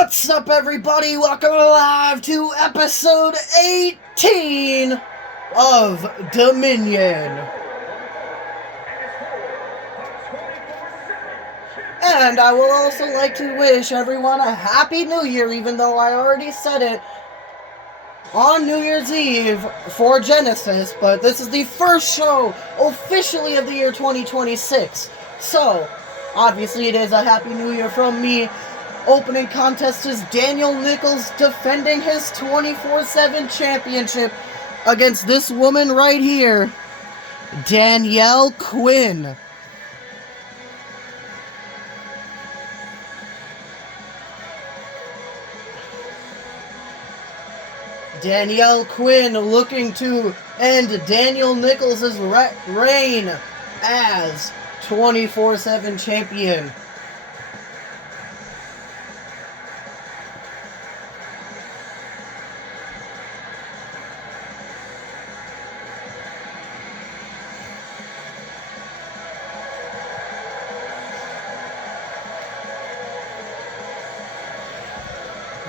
What's up, everybody? Welcome live to episode 18 of Dominion. And I will also like to wish everyone a happy new year, even though I already said it on New Year's Eve for Genesis, but this is the first show officially of the year 2026. So, obviously it is a happy new year from me. Opening contest is Daniel Nichols defending his 24/7 championship against this woman right here, Danielle Quinn. Danielle Quinn looking to end Daniel Nichols' reign as 24/7 champion.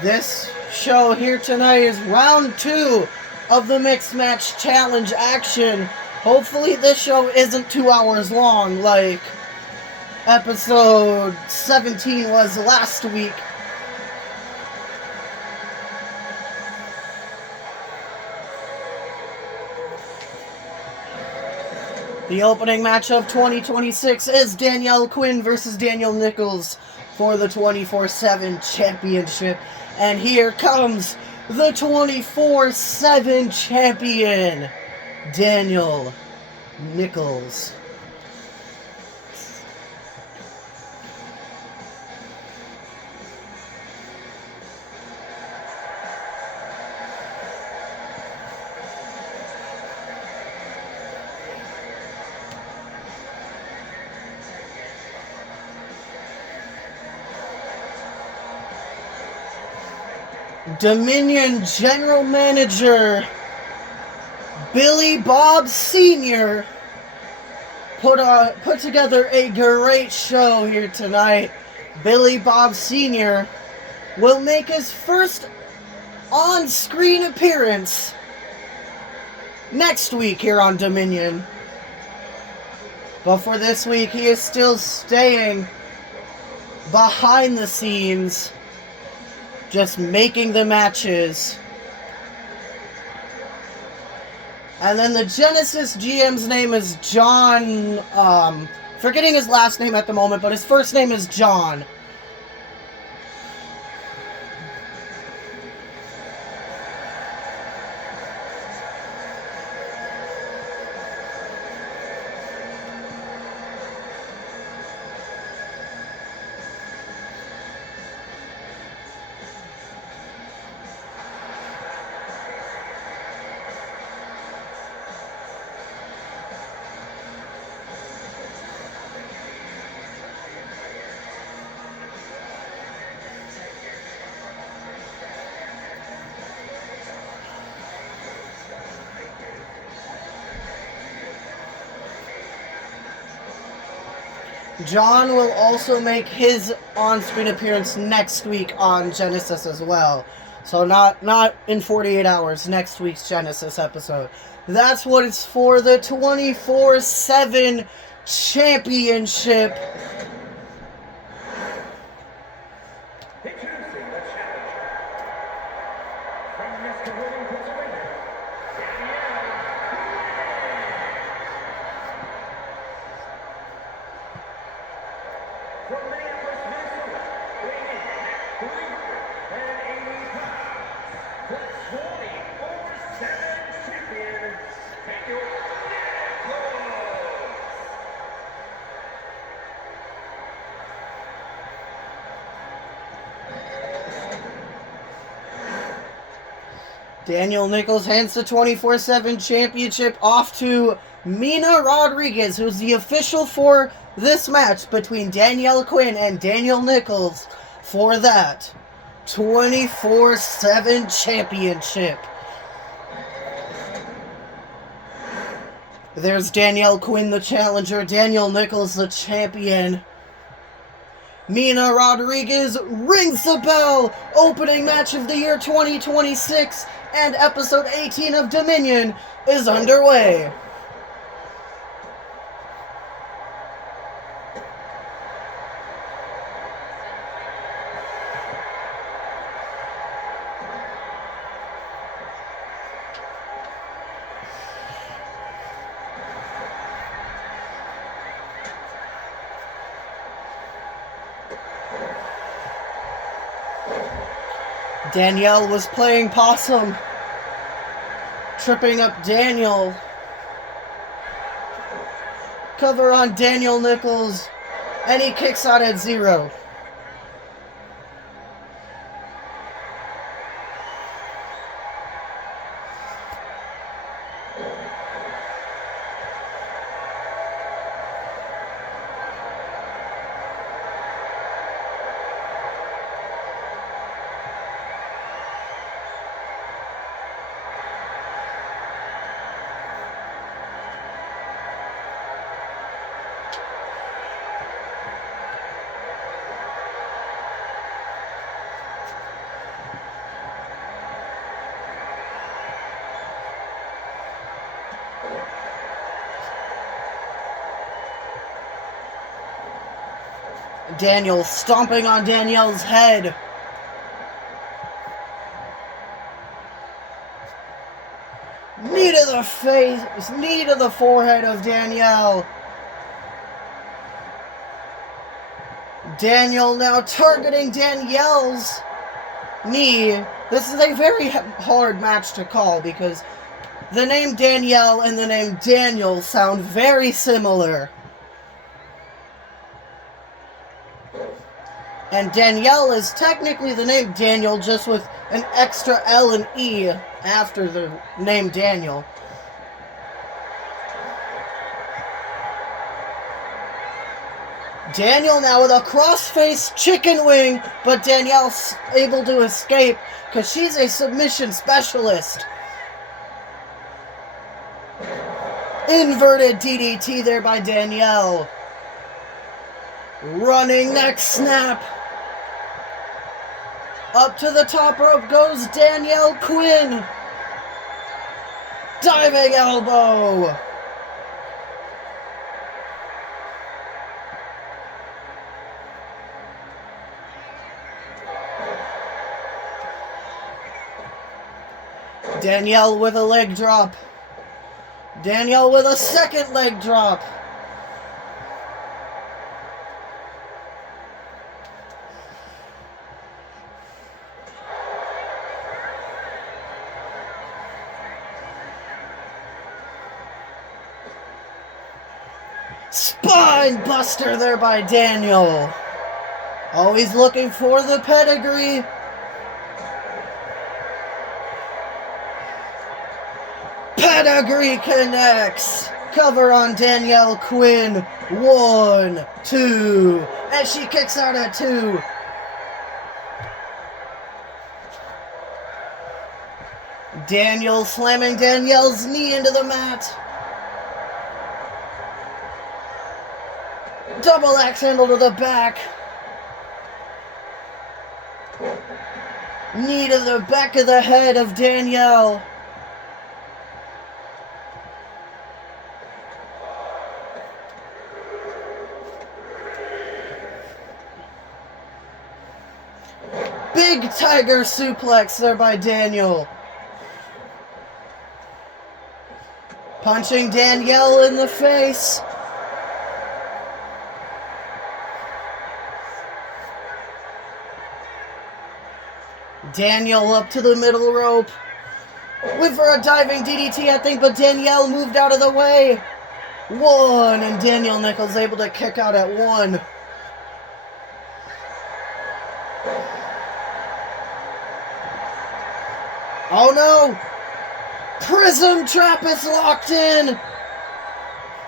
This show here tonight is round 2 of the Mixed Match Challenge action. Hopefully this show isn't 2 hours long like episode 17 was last week. The opening match of 2026 is Danielle Quinn versus Daniel Nichols for the 24/7 championship. And here comes the 24/7 champion, Daniel Nichols. Dominion General Manager Billy Bob Sr. put together a great show here tonight. Billy Bob Sr. will make his first on-screen appearance next week here on Dominion. But for this week, he is still staying behind the scenes, just making the matches. And then the Genesis GM's name is John, forgetting his last name at the moment, but his first name is John. John will also make his on-screen appearance next week on Genesis as well. So not in 48 hours, next week's Genesis episode. That's what it's for, the 24/7 championship. Daniel Nichols hands the 24/7 championship off to Mina Rodriguez, who's the official for this match between Danielle Quinn and Daniel Nichols for that 24/7 championship. There's Danielle Quinn, the challenger, Daniel Nichols, the champion. Mina Rodriguez rings the bell. Opening match of the year 2026 and episode 18 of Dominion is underway. Danielle was playing possum, tripping up Daniel. Cover on Daniel Nichols, and he kicks out at 0. Daniel stomping on Danielle's head. Knee to the face, knee to the forehead of Danielle. Daniel now targeting Danielle's knee. This is a very hard match to call because the name Danielle and the name Daniel sound very similar. And Danielle is technically the name Daniel, just with an extra L and E after the name Daniel. Daniel now with a crossface chicken wing, but Danielle's able to escape because she's a submission specialist. Inverted DDT there by Danielle. Running neck snap. Up to the top rope goes Danielle Quinn. Diving elbow. Danielle with a leg drop. Danielle with a second leg drop. Spine buster there by Daniel. Always looking for the pedigree. Pedigree connects. Cover on Danielle Quinn. 1, 2. And she kicks out at 2. Daniel slamming Danielle's knee into the mat. Double axe handle to the back. Knee to the back of the head of Danielle. Big tiger suplex there by Daniel. Punching Danielle in the face. Daniel up to the middle rope. Went for a diving DDT, I think, but Danielle moved out of the way. 1, and Daniel Nichols able to kick out at 1. Oh no! Prism trap is locked in!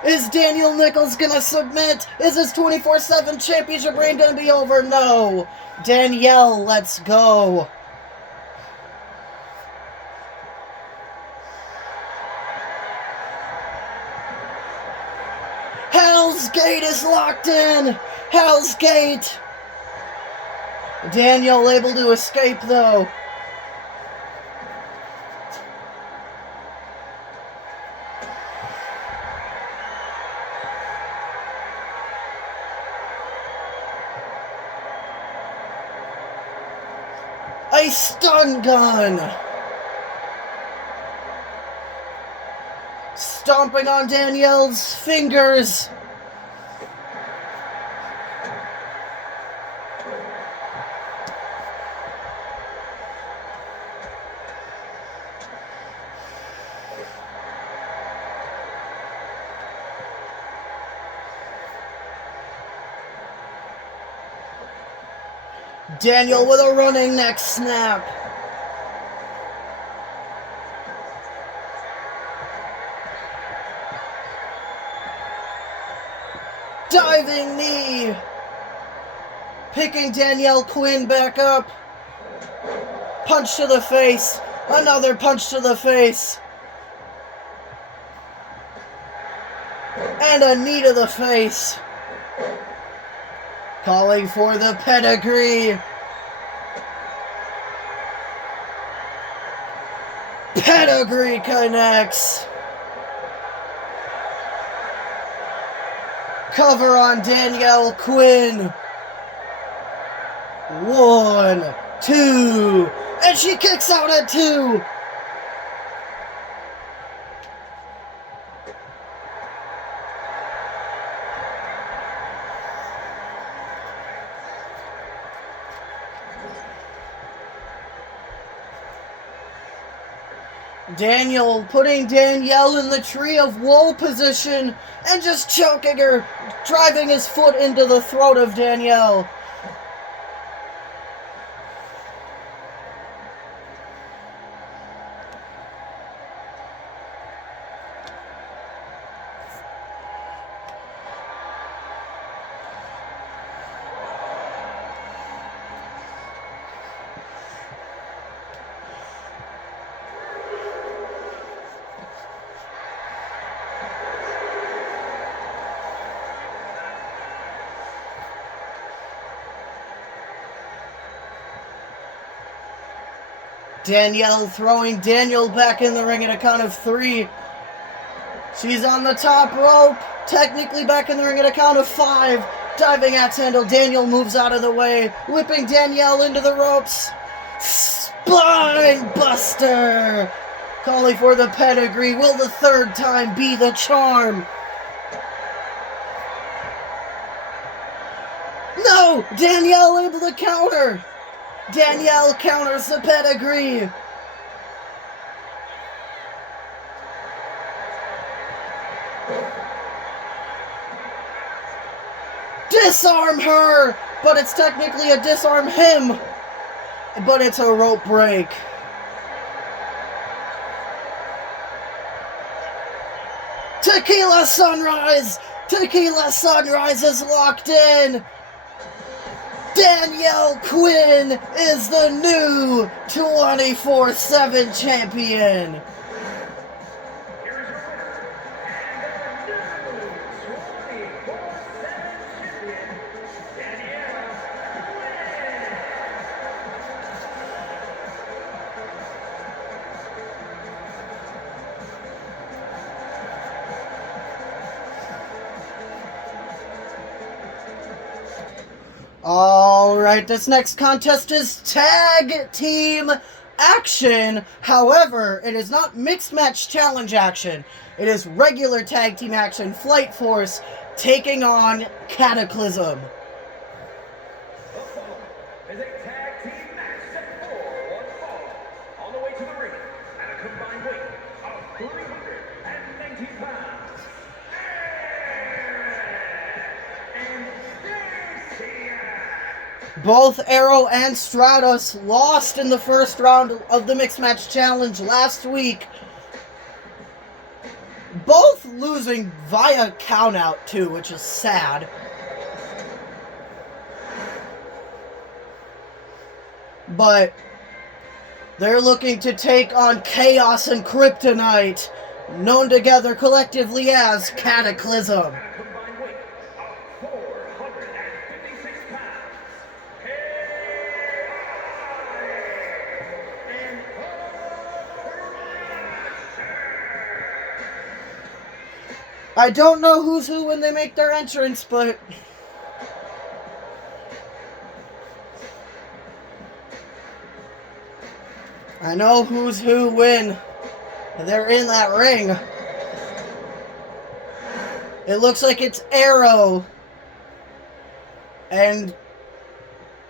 Is Daniel Nichols gonna submit? Is his 24/7 championship reign gonna be over? No! Danielle, let's go! Hell's Gate is locked in! Hell's Gate! Danielle able to escape though. A stun gun! Stomping on Danielle's fingers. Daniel with a running neck snap. Diving knee. Picking Danielle Quinn back up. Punch to the face. Another punch to the face. And a knee to the face. Calling for the pedigree. Pedigree connects. Cover on Danielle Quinn. 1, 2, and she kicks out at 2. Daniel putting Danielle in the tree of woe position and just choking her, driving his foot into the throat of Danielle. Danielle throwing Daniel back in the ring at a count of 3. She's on the top rope, technically back in the ring at a count of 5. Diving axe handle, Daniel moves out of the way, whipping Danielle into the ropes. Spine buster! Calling for the pedigree, will the third time be the charm? No! Danielle able to counter! Danielle counters the pedigree. Disarm her! But it's technically a disarm him. But it's a rope break. Tequila Sunrise! Tequila Sunrise is locked in! Danielle Quinn is the new 24/7 champion. Alright, this next contest is tag team action. However, it is not mixed match challenge action. It is regular tag team action. Flight Force taking on Cataclysm. Is a tag team match set for one fall. On the way to the ring at a combined weight of 390 pounds. Both Arrow and Stratus lost in the first round of the Mixed Match Challenge last week. Both losing via countout too, which is sad. But they're looking to take on Chaos and Kryptonite, known together collectively as Cataclysm. I don't know who's who when they make their entrance, but I know who's who when they're in that ring. It looks like it's Arrow and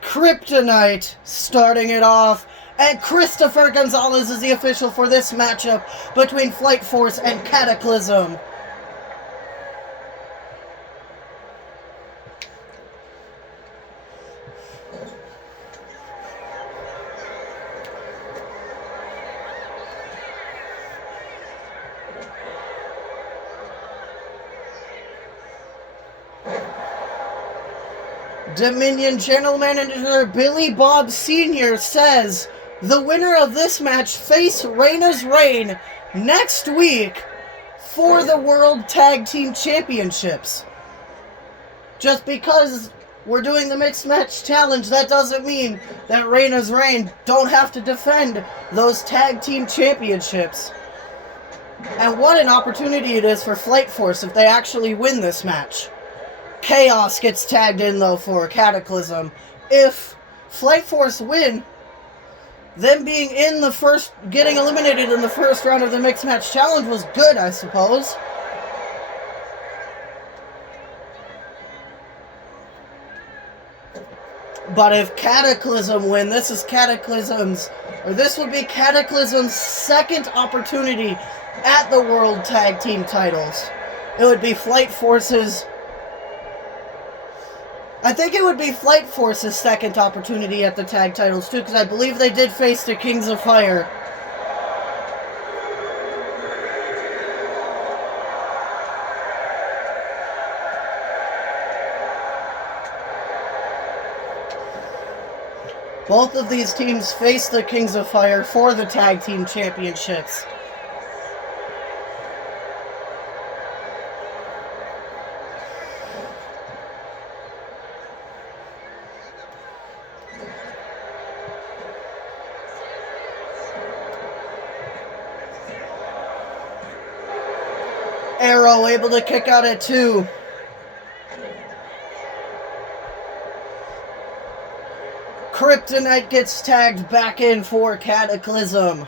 Kryptonite starting it off. And Christopher Gonzalez is the official for this matchup between Flight Force and Cataclysm. Dominion General Manager Billy Bob Sr. says the winner of this match face Reina's reign next week for the World Tag Team Championships. Just because we're doing the Mixed Match Challenge, that doesn't mean that Reina's reign don't have to defend those Tag Team Championships. And what an opportunity it is for Flight Force if they actually win this match. Chaos gets tagged in, though, for Cataclysm. If Flight Force win, them being in the first, getting eliminated in the first round of the Mixed Match Challenge was good, I suppose. But if Cataclysm win, this would be Cataclysm's second opportunity at the World Tag Team titles. It would be Flight Force's second opportunity at the tag titles, too, because I believe they did face the Kings of Fire. Both of these teams face the Kings of Fire for the Tag Team Championships. Arrow able to kick out at 2. Kryptonite gets tagged back in for Cataclysm.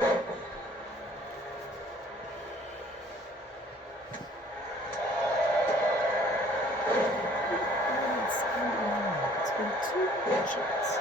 It's been 2 matches.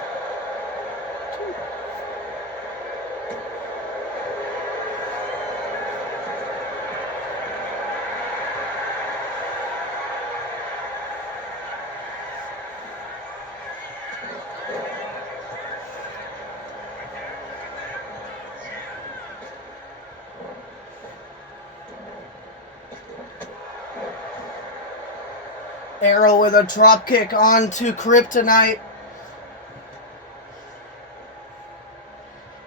Arrow with a dropkick onto Kryptonite.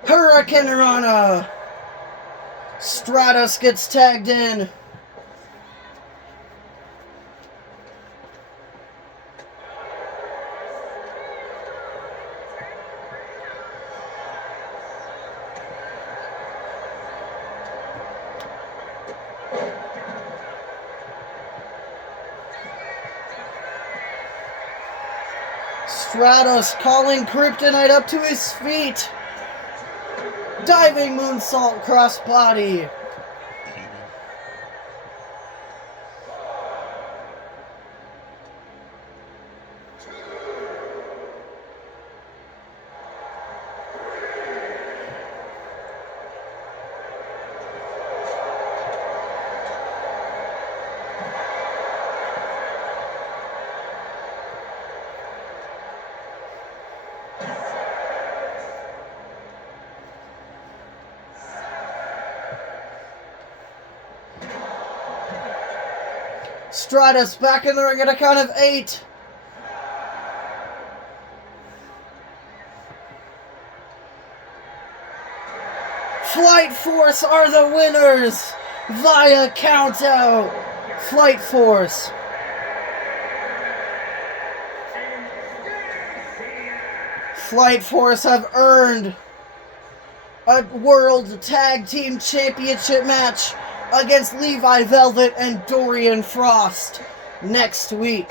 Hurricane Rana. Stratus gets tagged in. Stratus calling Kryptonite up to his feet. Diving moonsault crossbody. Stratus back in the ring at a count of 8. Flight Force are the winners via countout. Flight Force. Flight Force have earned a World Tag Team Championship match against Levi Velvet and Dorian Frost next week.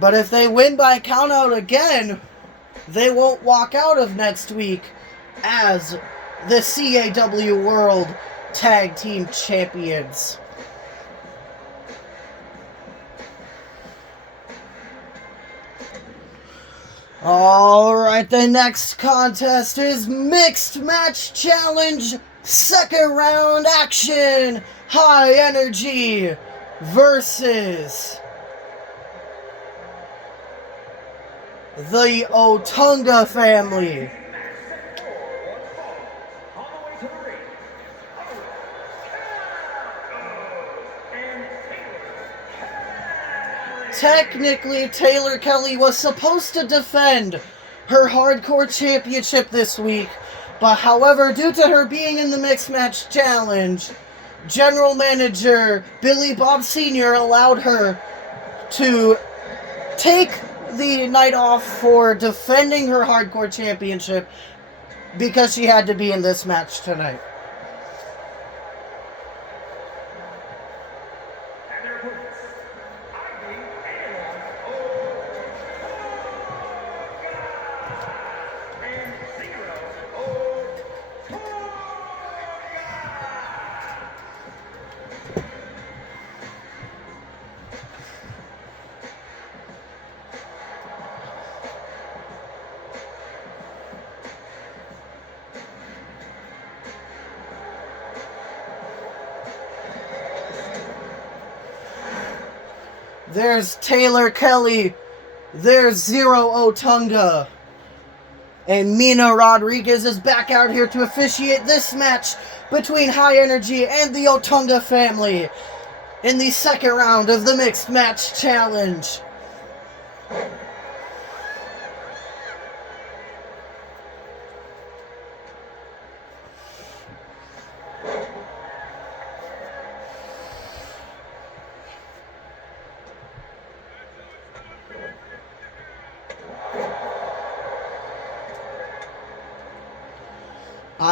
But if they win by countout again, they won't walk out of next week as the CAW World Tag Team Champions. Alright, the next contest is Mixed Match Challenge Second Round Action. High Energy versus the Otunga family. Technically, Taylor Kelly was supposed to defend her Hardcore Championship this week, but however, due to her being in the Mixed Match Challenge, General Manager Billy Bob Sr. allowed her to take the night off for defending her Hardcore Championship because she had to be in this match tonight. There's Taylor Kelly. There's Zero Otunga. And Mina Rodriguez is back out here to officiate this match between High Energy and the Otunga family in the second round of the Mixed Match Challenge.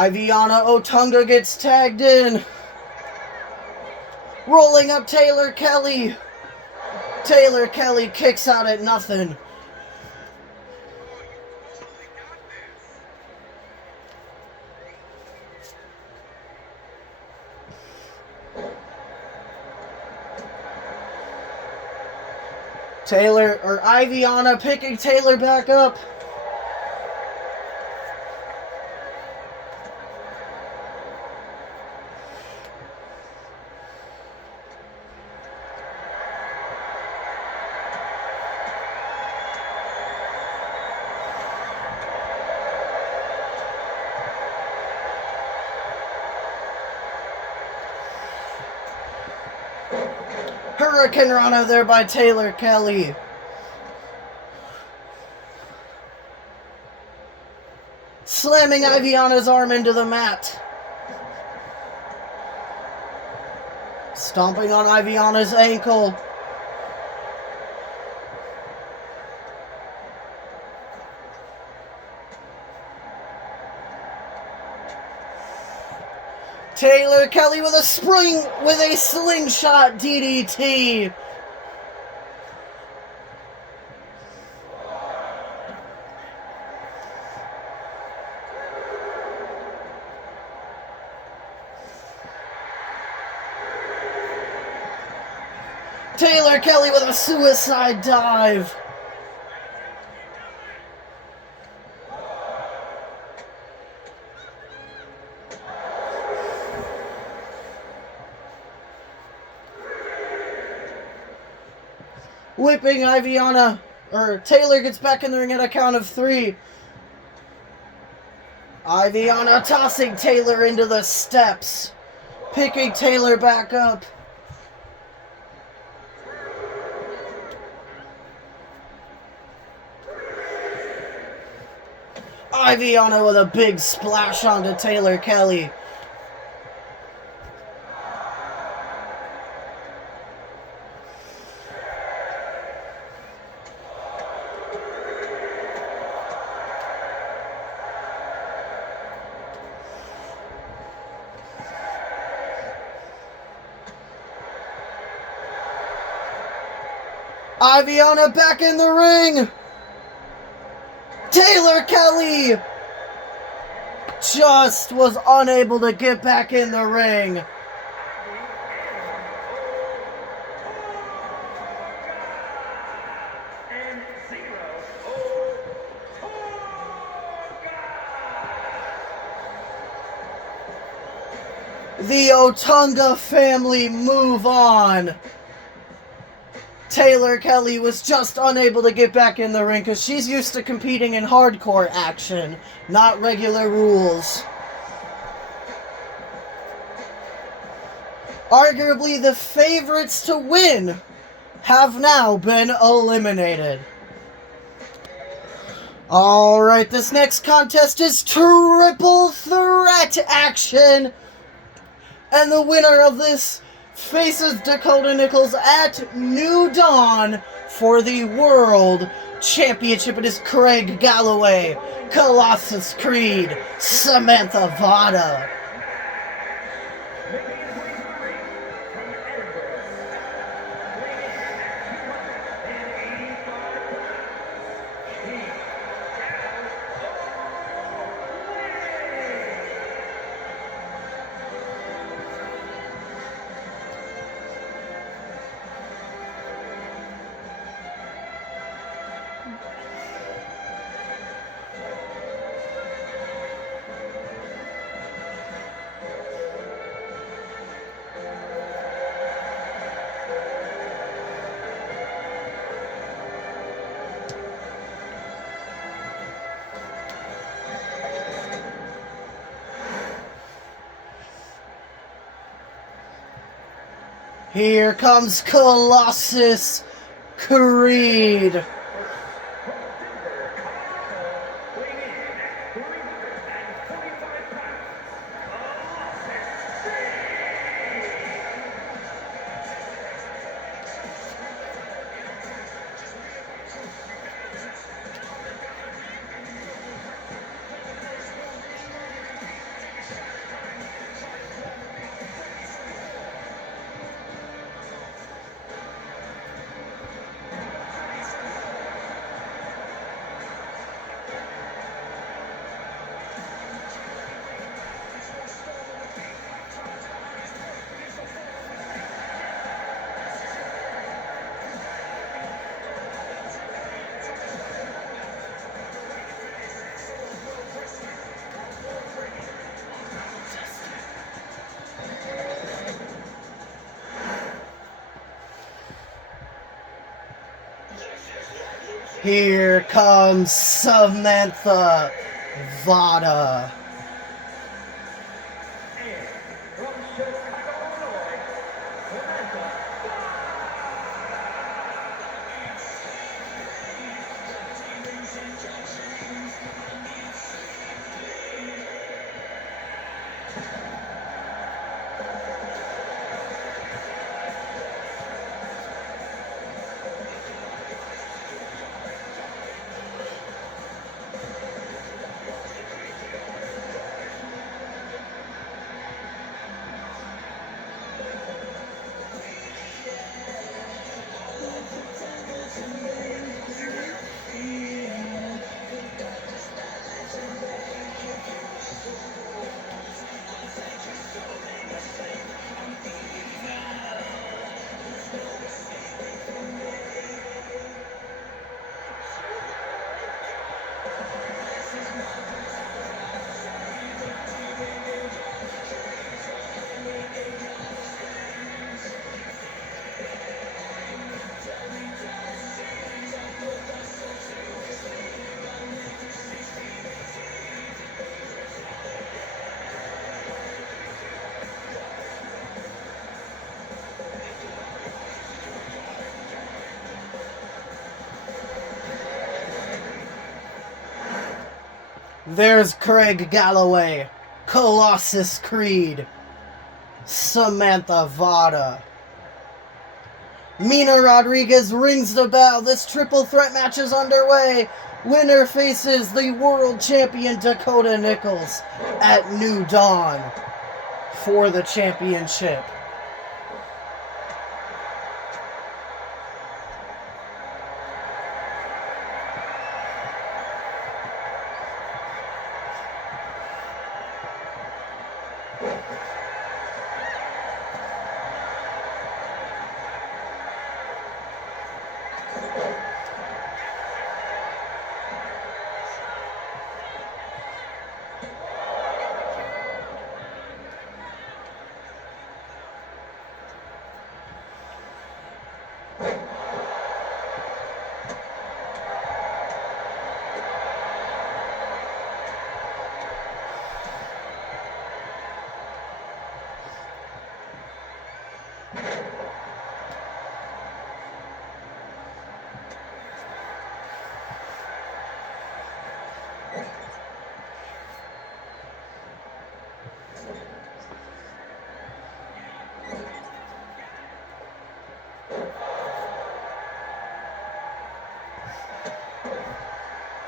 Iviana Otunga gets tagged in. Rolling up Taylor Kelly. Taylor Kelly kicks out at nothing. Iviana picking Taylor back up. Hurricane Rana there by Taylor Kelly. Slamming Iviana's arm into the mat. Stomping on Iviana's ankle. Taylor Kelly with a slingshot DDT. Taylor Kelly with a suicide dive. Whipping Taylor gets back in the ring at a count of 3. Iviana tossing Taylor into the steps. Picking Taylor back up. Iviana with a big splash onto Taylor Kelly. Aviana back in the ring. Taylor Kelly just was unable to get back in the ring. The Otunga family move on. Taylor Kelly was just unable to get back in the ring because she's used to competing in hardcore action, not regular rules. Arguably the favorites to win have now been eliminated. Alright, this next contest is triple threat action. And the winner of this faces Dakota Nichols at New Dawn for the World Championship. It is Craig Galloway, Colossus Creed, Samantha Vada. Here comes Colossus Creed. Here comes Samantha Vada. There's Craig Galloway, Colossus Creed, Samantha Vada. Mina Rodriguez rings the bell. This triple threat match is underway. Winner faces the world champion Dakota Nichols at New Dawn for the championship.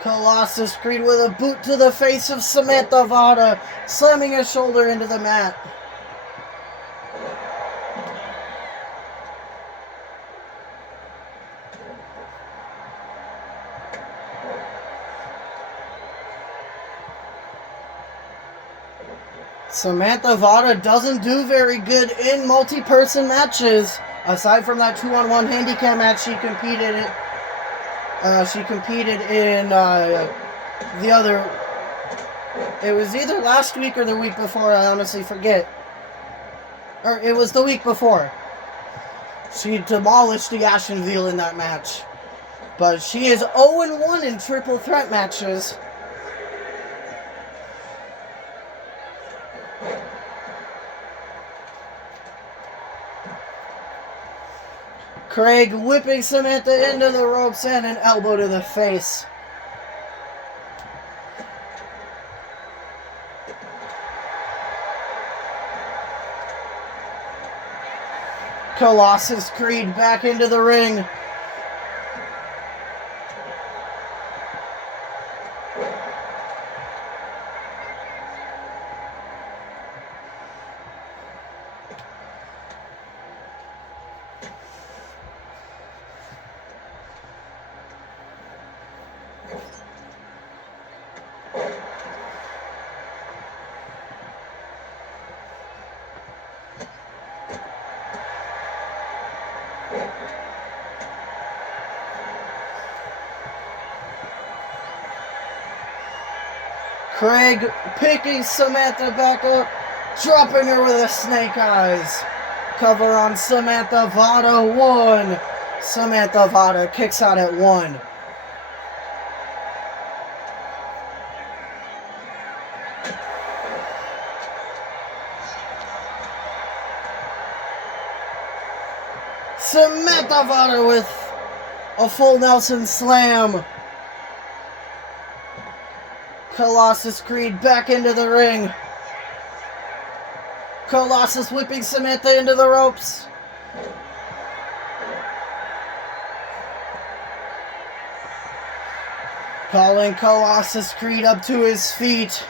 Colossus Creed with a boot to the face of Samantha Vada, slamming his shoulder into the mat. Samantha Vada doesn't do very good in multi-person matches. Aside from that 2-on-1 handicap match she competed in. The other. It was either last week or the week before, I honestly forget. Or it was the week before. She demolished the Ashenville in that match. But she is 0-1 in triple threat matches. Craig whipping Samantha into the ropes and an elbow to the face. Colossus Creed back into the ring. Craig picking Samantha back up, dropping her with a snake eyes. Cover on Samantha Vada, 1. Samantha Vada kicks out at 1. Samantha Vada with a full Nelson slam. Colossus Creed back into the ring. Colossus whipping Samantha into the ropes. Calling Colossus Creed up to his feet.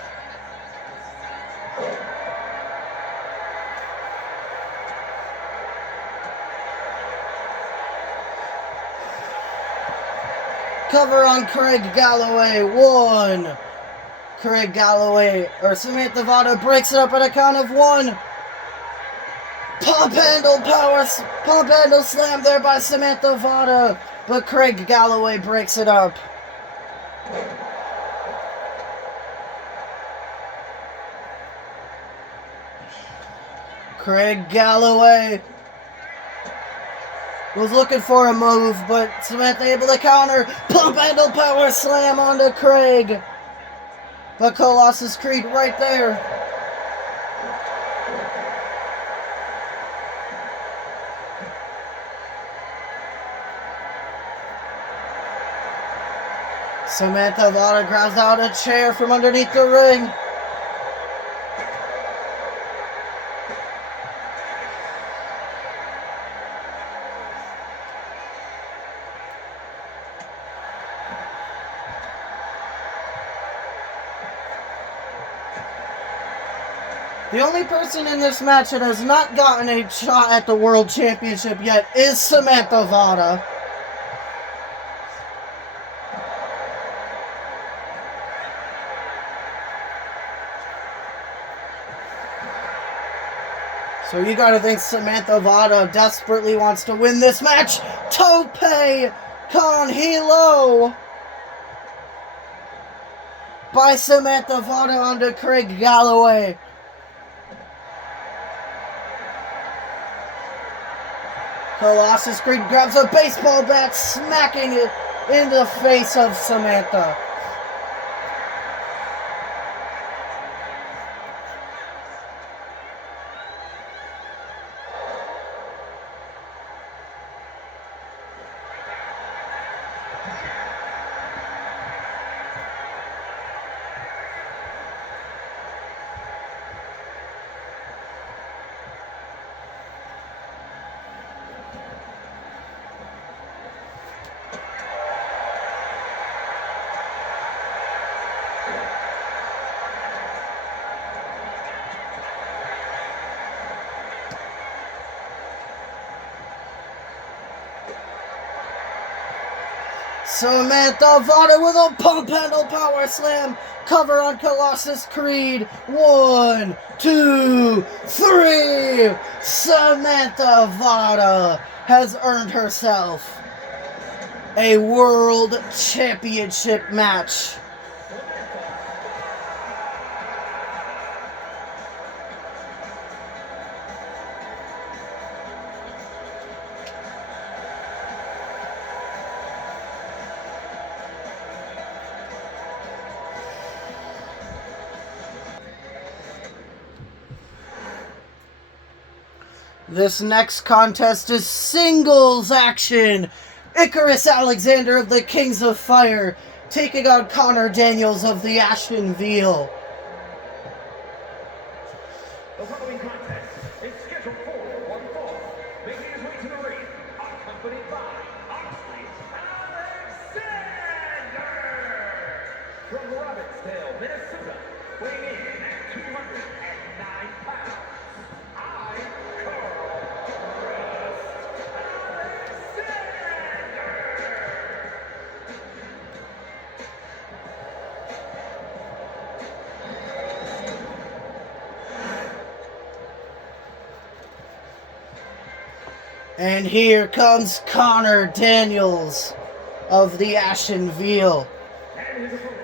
Cover on Craig Galloway, 1. Craig Galloway, or Samantha Vada breaks it up at a count of 1. Pump handle slam there by Samantha Vada, but Craig Galloway breaks it up. Craig Galloway was looking for a move, but Samantha able to counter. Pump handle power slam onto Craig. But Colossus Creed right there. Samantha Vada grabs out a chair from underneath the ring. The only person in this match that has not gotten a shot at the World Championship yet is Samantha Vada. So you gotta think Samantha Vada desperately wants to win this match. Tope con hilo by Samantha Vada onto Craig Galloway. Colossus Creed grabs a baseball bat, smacking it in the face of Samantha. Samantha Vada with a pump handle power slam. Cover on Colossus Creed. 1, 2, 3. Samantha Vada has earned herself a World Championship match. This next contest is singles action. Icarus Alexander of the Kings of Fire taking on Connor Daniels of the Ashen Veil. The following contest is scheduled for one fall. Making his way to the ring, accompanied by Oxley Alexander. From Robbinsdale, Minnesota, weighing in at 209 pounds. And here comes Connor Daniels of the Ashen Veil. And his opponent,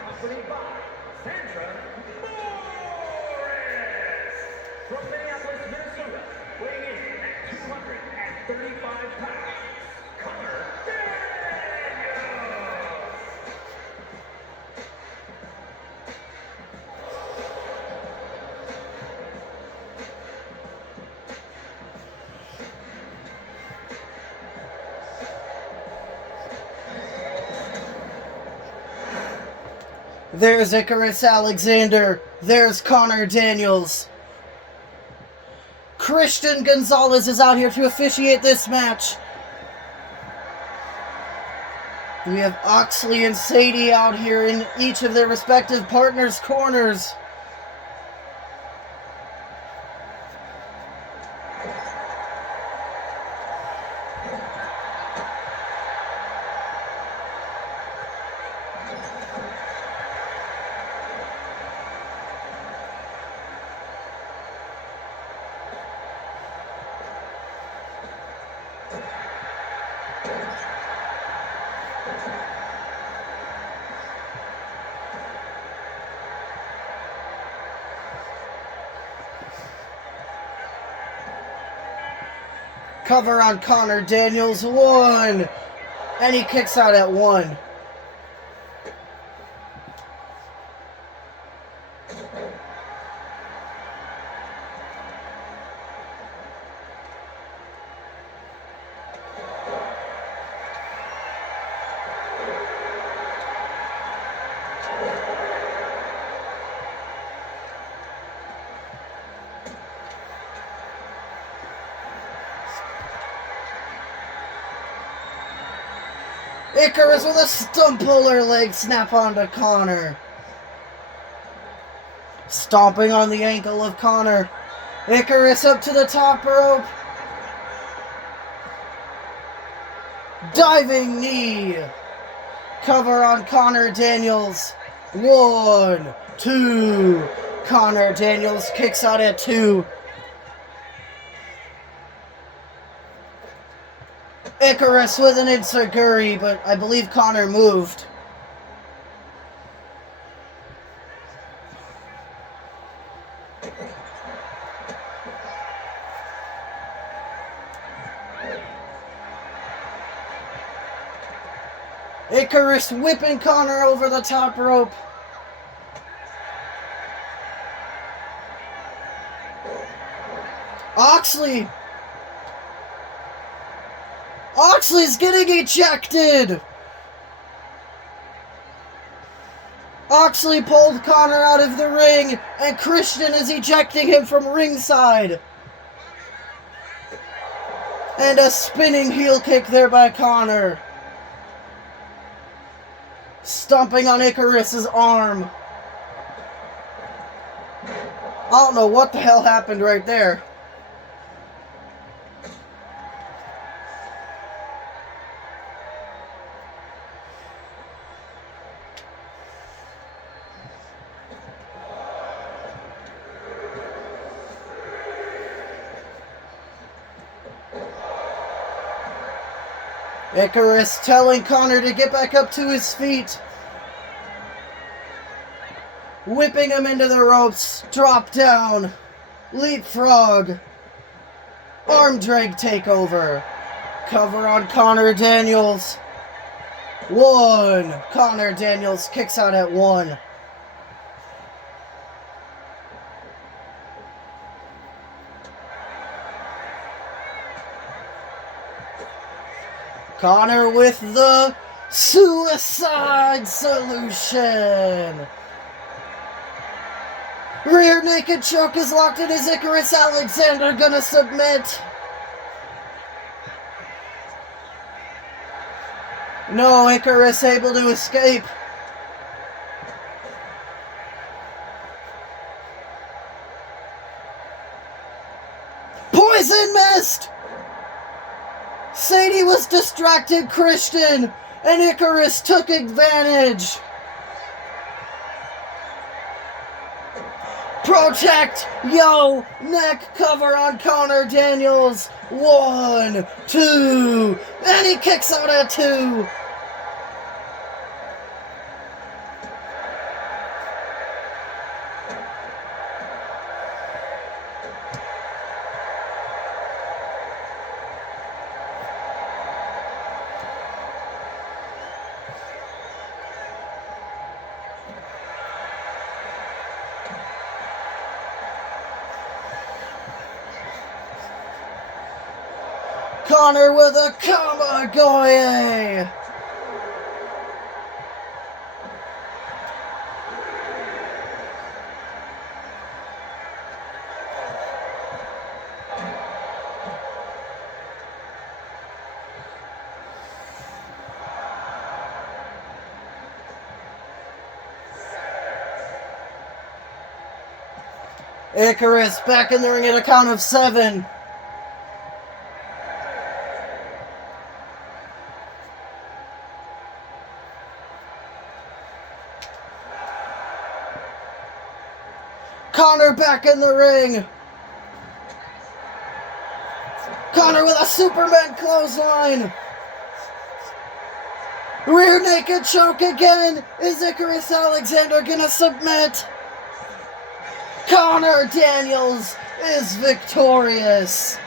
accompanied by Sandra Morris. From Minneapolis, Minnesota, weighing in at 235 pounds, Connor Daniels. There's Icarus Alexander. There's Connor Daniels. Christian Gonzalez is out here to officiate this match. We have Oxley and Sadie out here in each of their respective partners' corners. Cover on Connor Daniels, 1. And he kicks out at 1. Icarus with a stump puller leg snap onto Connor. Stomping on the ankle of Connor. Icarus up to the top rope. Diving knee. Cover on Connor Daniels. 1, 2. Connor Daniels kicks out at 2. Icarus with an enziguri, but I believe Connor moved. Icarus whipping Connor over the top rope. Oxley's getting ejected! Oxley pulled Connor out of the ring, and Christian is ejecting him from ringside. And a spinning heel kick there by Connor. Stomping on Icarus's arm. I don't know what the hell happened right there. Icarus telling Connor to get back up to his feet. Whipping him into the ropes. Drop down. Leapfrog. Arm drag takeover. Cover on Connor Daniels. 1. Connor Daniels kicks out at 1. Connor with the suicide solution. Rear naked choke is locked in. Is Icarus Alexander gonna submit? No, Icarus able to escape. Poison mist! Sadie was distracted, Christian, and Icarus took advantage. Protect, yo, neck cover on Connor Daniels. 1, 2, and he kicks out at 2. Connor with a Kamagoye! Icarus back in the ring at a count of 7. Connor back in the ring. Connor with a Superman clothesline. Rear naked choke again. Is Icarus Alexander gonna submit? Connor Daniels is victorious.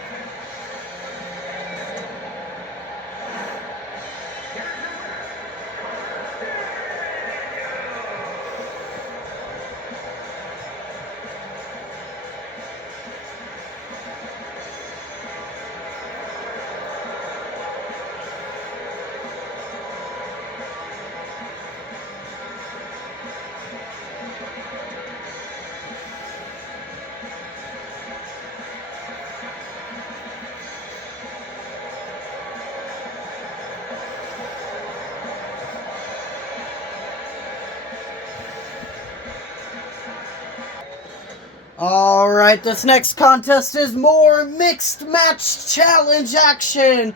Alright, this next contest is more mixed match challenge action.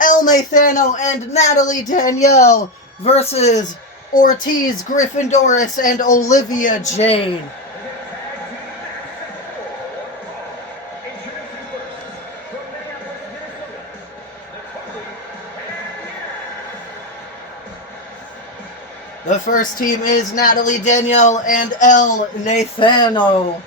El Nathano and Natalie Danielle versus Ortiz, Gryffindoris, and Olivia Jane. The first team is Natalie Danielle and El Nathano.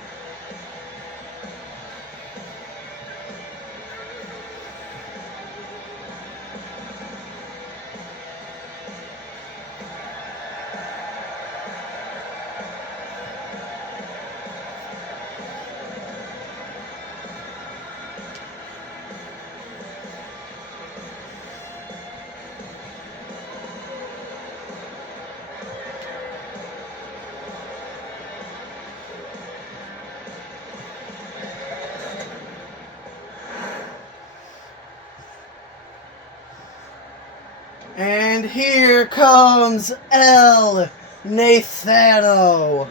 And here comes El Nathano.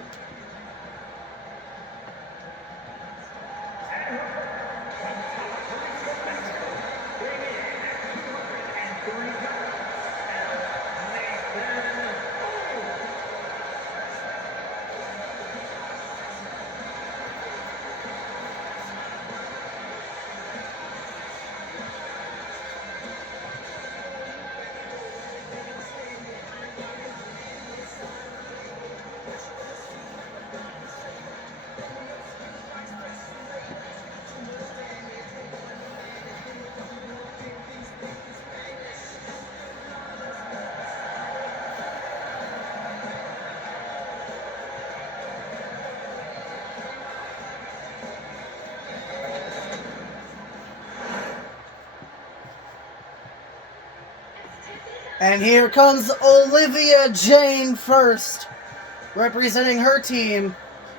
And here comes Olivia Jane first, representing her team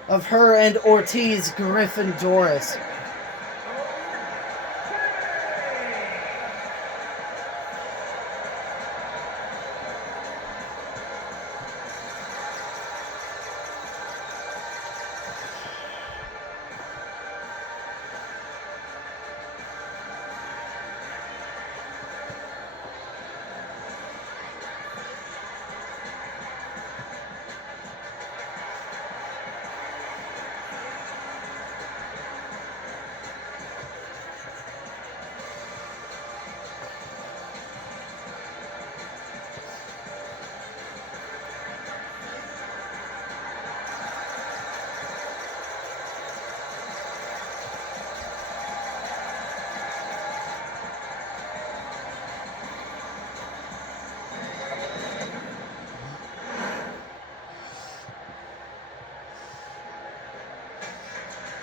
of her and Ortiz Griffin Doris.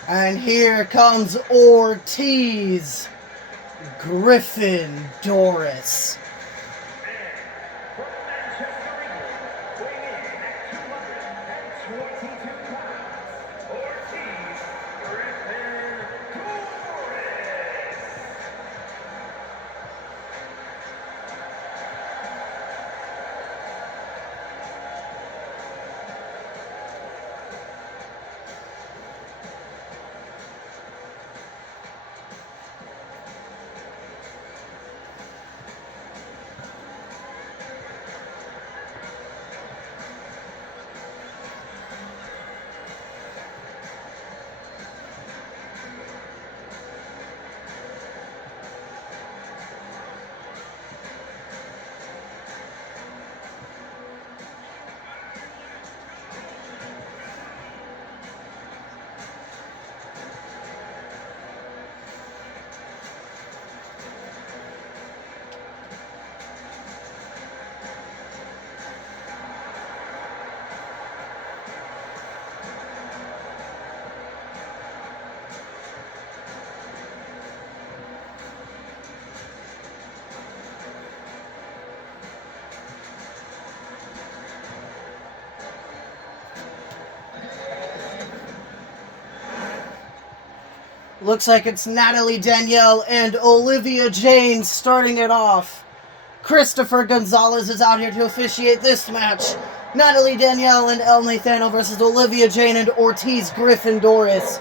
And here comes Ortiz Griffin Doris. From Manchester, England, weighing in at 222 pounds, Ortiz Griffin Doris. Looks like it's Natalie Danielle and Olivia Jane starting it off. Christopher Gonzalez is out here to officiate this match. Natalie Danielle and El Nathano versus Olivia Jane and Ortiz Griffin Doris.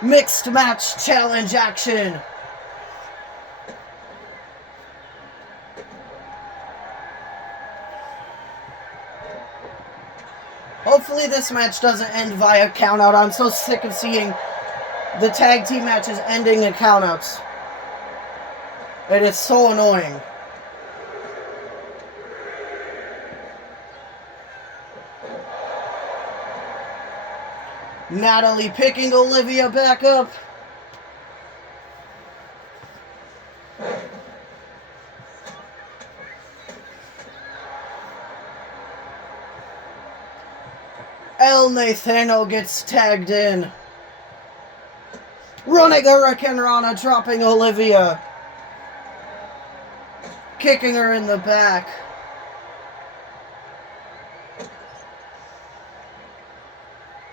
Mixed match challenge action. Hopefully this match doesn't end via countout. I'm so sick of seeing the tag team matches ending in countouts. It is so annoying. Natalie picking Olivia back up. El Nathano gets tagged in. Running Hurricane Rana, dropping Olivia. Kicking her in the back.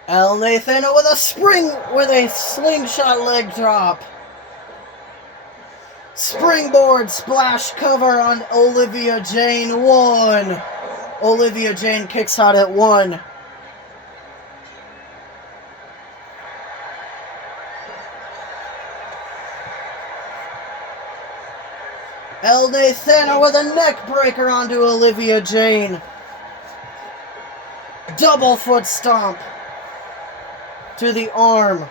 El Nathano with a slingshot leg drop. Springboard splash cover on Olivia Jane. 1. Olivia Jane kicks out at 1. El Nathano with a neck breaker onto Olivia Jane. Double foot stomp to the arm.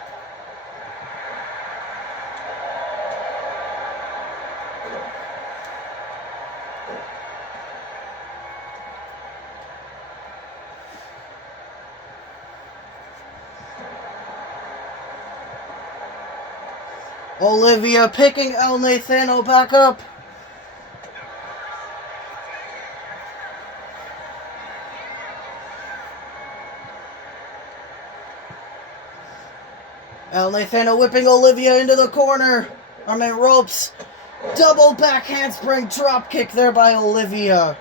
Olivia picking El Nathano back up. El Nathano whipping Olivia into the corner. Ropes. Double back handspring drop kick there by Olivia.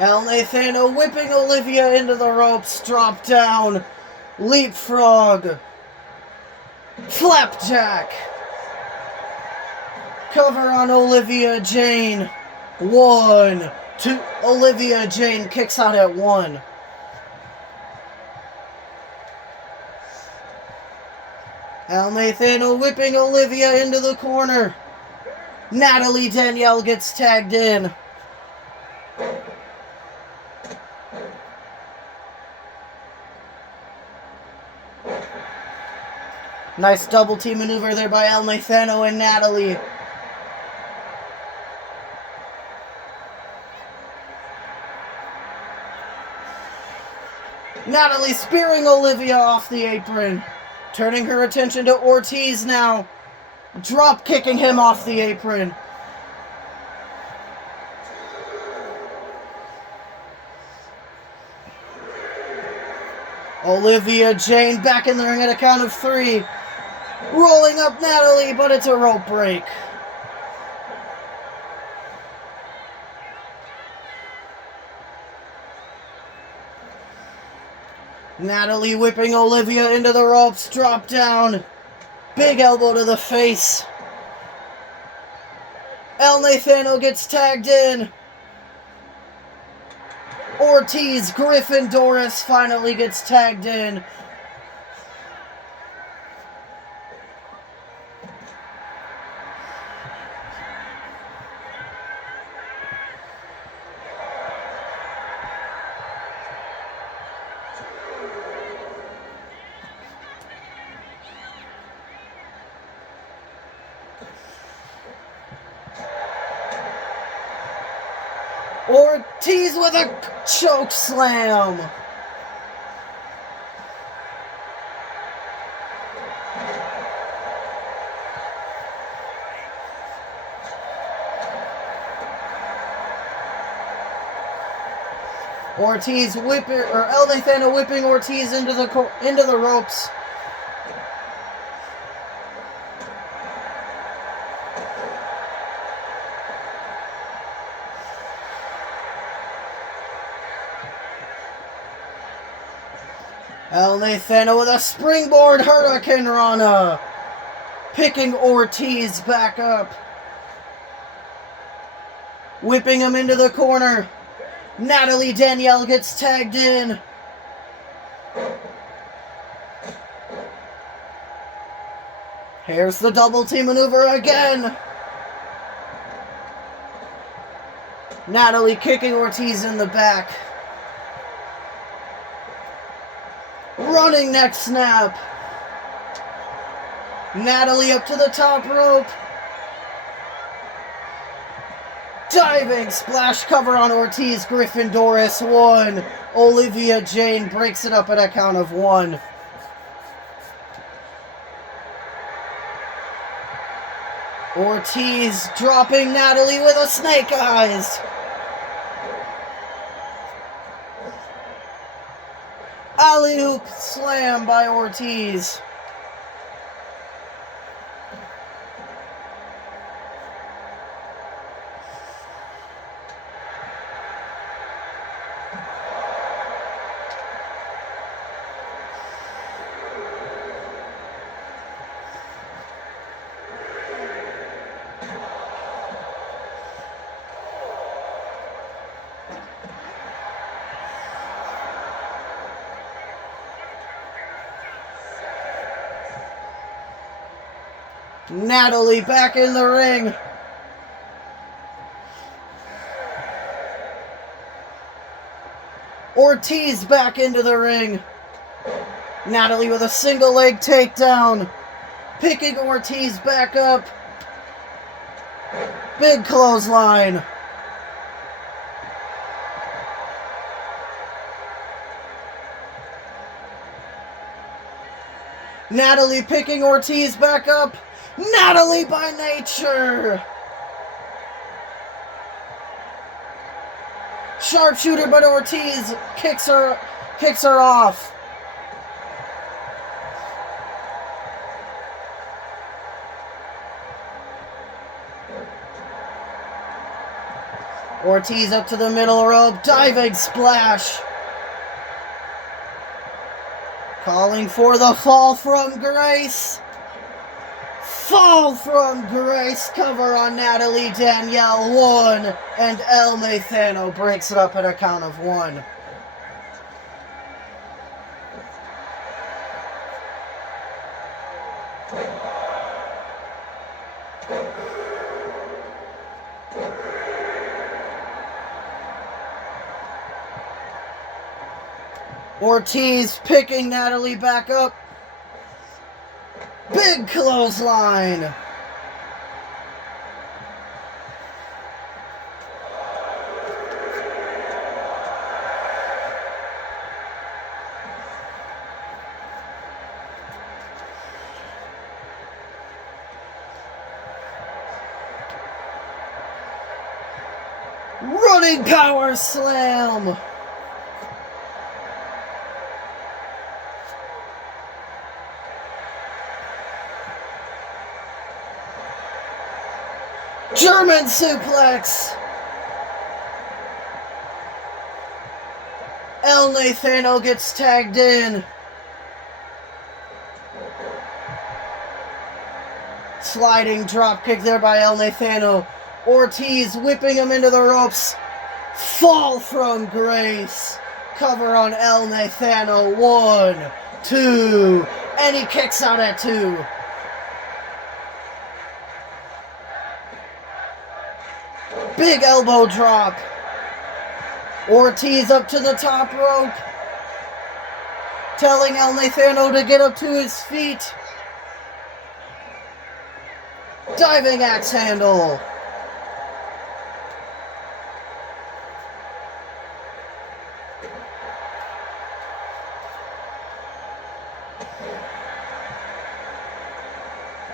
El Nathano whipping Olivia into the ropes. Drop down. Leapfrog. Flapjack. Cover on Olivia Jane. 1, 2. Olivia Jane kicks out at 1. El Nathano whipping Olivia into the corner. Natalie Danielle gets tagged in. Nice double team maneuver there by El Nathano and Natalie. Natalie spearing Olivia off the apron. Turning her attention to Ortiz now. Drop kicking him off the apron. Olivia Jane back in the ring at a count of 3. Rolling up Natalie, but it's a rope break. Natalie whipping Olivia into the ropes. Drop down. Big elbow to the face. El Nathano gets tagged in. Ortiz, Griffin, Doris finally gets tagged in. Ortiz with a choke slam. Ortiz whipping, or El Nathano whipping Ortiz into the ropes. El Nathano with a springboard Hurricane Rana. Picking Ortiz back up. Whipping him into the corner. Natalie Danielle gets tagged in. Here's the double team maneuver again. Natalie kicking Ortiz in the back. Running neck snap. Natalie up to the top rope. Diving splash cover on Ortiz. Griffin Doris 1. Olivia Jane breaks it up at a count of 1. Ortiz dropping Natalie with a snake eyes. Alley-oop slam by Ortiz. Natalie back in the ring. Ortiz back into the ring. Natalie with a single leg takedown. Picking Ortiz back up. Big clothesline. Natalie picking Ortiz back up. Natalie by nature. Sharpshooter, but Ortiz kicks her off. Ortiz up to the middle rope, diving splash. Calling for the fall from Grace. Fall from Grace. Cover on Natalie Danielle. 1. And El Nathano breaks it up at a count of 1. Ortiz picking Natalie back up. Big clothesline. Running power slam. German suplex. El Nathano gets tagged in. Sliding dropkick there by El Nathano. Ortiz whipping him into the ropes. Fall from Grace. Cover on El Nathano. 1, 2. And he kicks out at 2. Big elbow drop. Ortiz up to the top rope. Telling El Nathano to get up to his feet. Diving axe handle.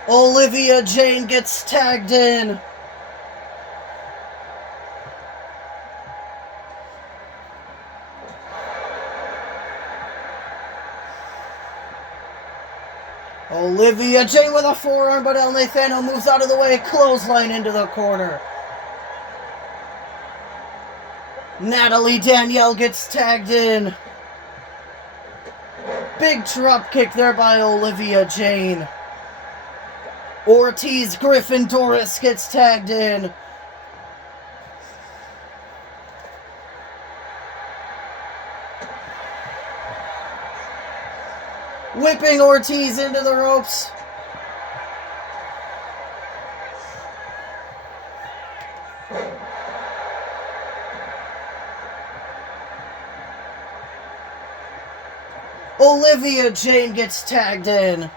Olivia Jane gets tagged in. Olivia Jane with a forearm, but El Nathano moves out of the way. Clothesline into the corner. Natalie Danielle gets tagged in. Big drop kick there by Olivia Jane. Ortiz Griffin Doris gets tagged in. Whipping Ortiz into the ropes. Olivia Jane gets tagged in.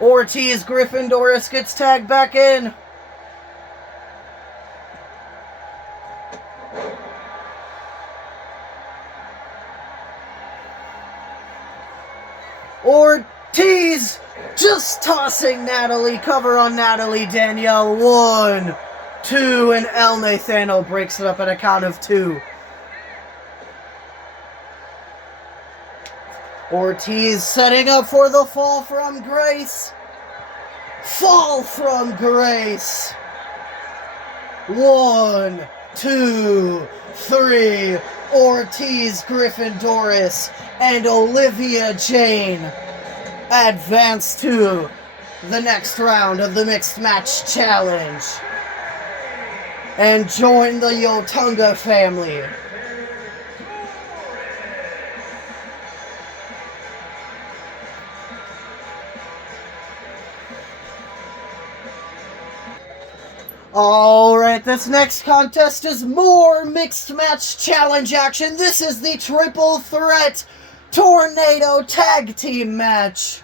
Ortiz Griffin Doris gets tagged back in. Ortiz just tossing Natalie. Cover on Natalie Danielle. 1, 2, and El Nathano breaks it up at a count of 2. Ortiz setting up for the fall from Grace. Fall from Grace. 1, 2, 3. Ortiz, Griffin Doris, and Olivia Jane advance to the next round of the Mixed Match Challenge and join the Yotunga family. Alright, this next contest is more Mixed Match Challenge action. This is the Triple Threat Tornado Tag Team match.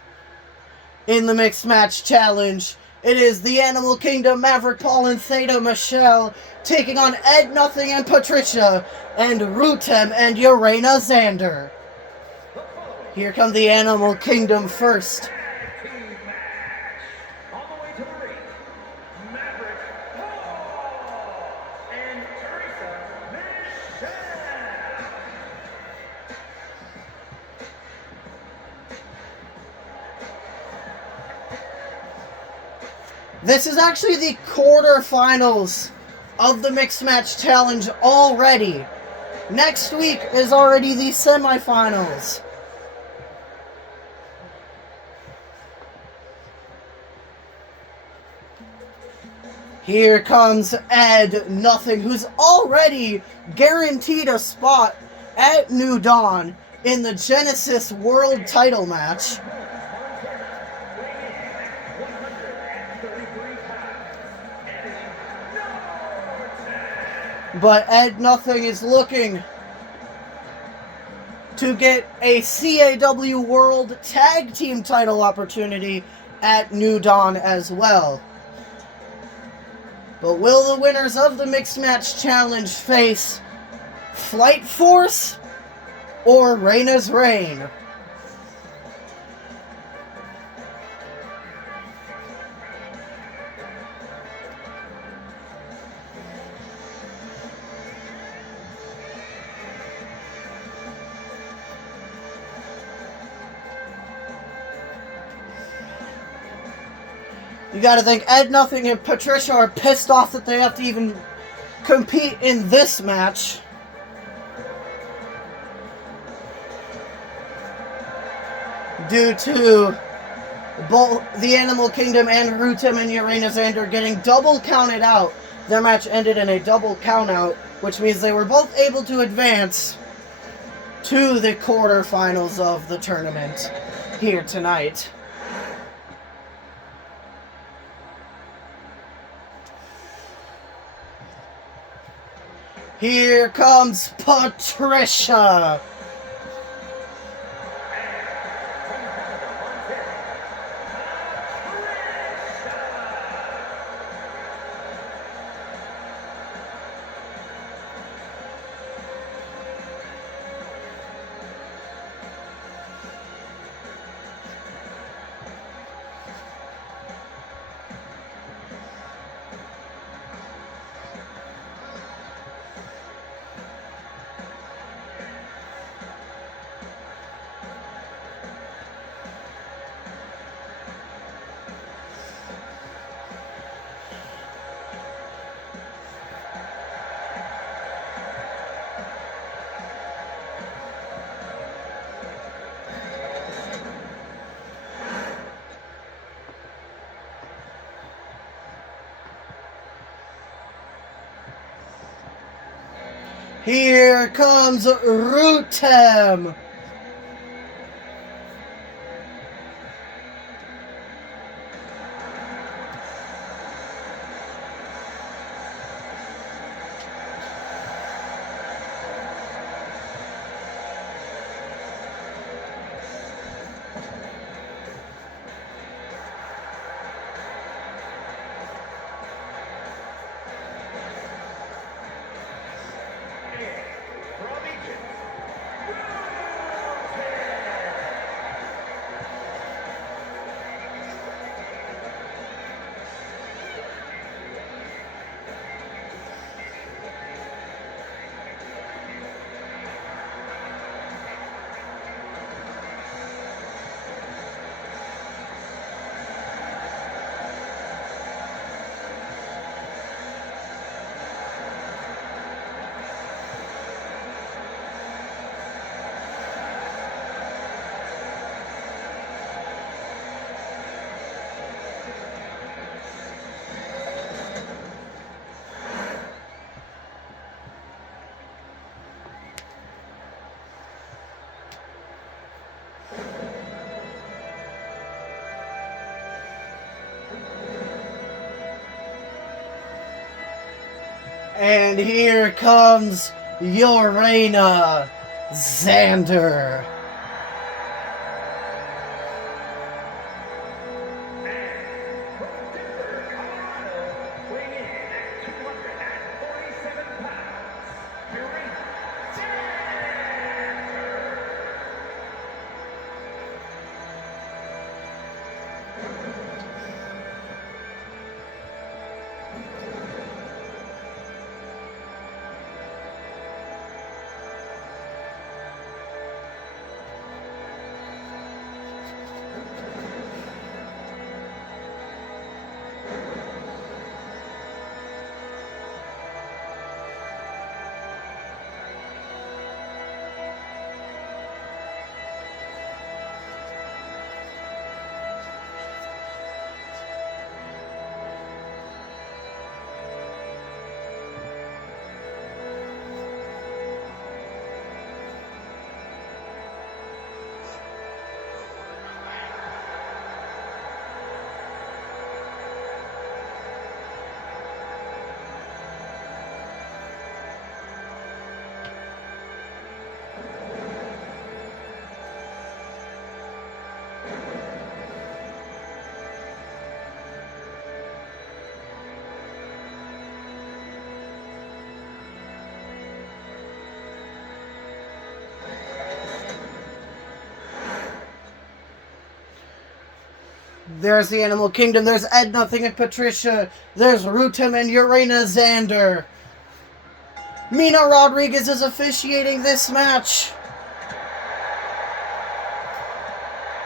In the Mixed Match Challenge, it is the Animal Kingdom, Maverick Paul and Theta Michelle, taking on Ed Nothing and Patricia, and Rutem and Urena Xander. Here come the Animal Kingdom first. This is actually the quarterfinals of the Mixed Match Challenge already. Next week is already the semifinals. Here comes Ed Nothing, who's already guaranteed a spot at New Dawn in the Genesis World Title match. But Ed Nothing is looking to get a CAW World Tag Team title opportunity at New Dawn as well. But will the winners of the Mixed Match Challenge face Flight Force or Reina's Reign? You gotta think Ed Nothing and Patricia are pissed off that they have to even compete in this match. Due to both the Animal Kingdom and Rutem and Urena Xander getting double counted out. Their match ended in a double count out, which means they were both able to advance to the quarterfinals of the tournament here tonight. Here comes Patricia. Here comes Rutem. And here comes Urena Xander. There's the Animal Kingdom. There's Ed Nothing and Patricia. There's Rutem and Urena Xander. Mina Rodriguez is officiating this match.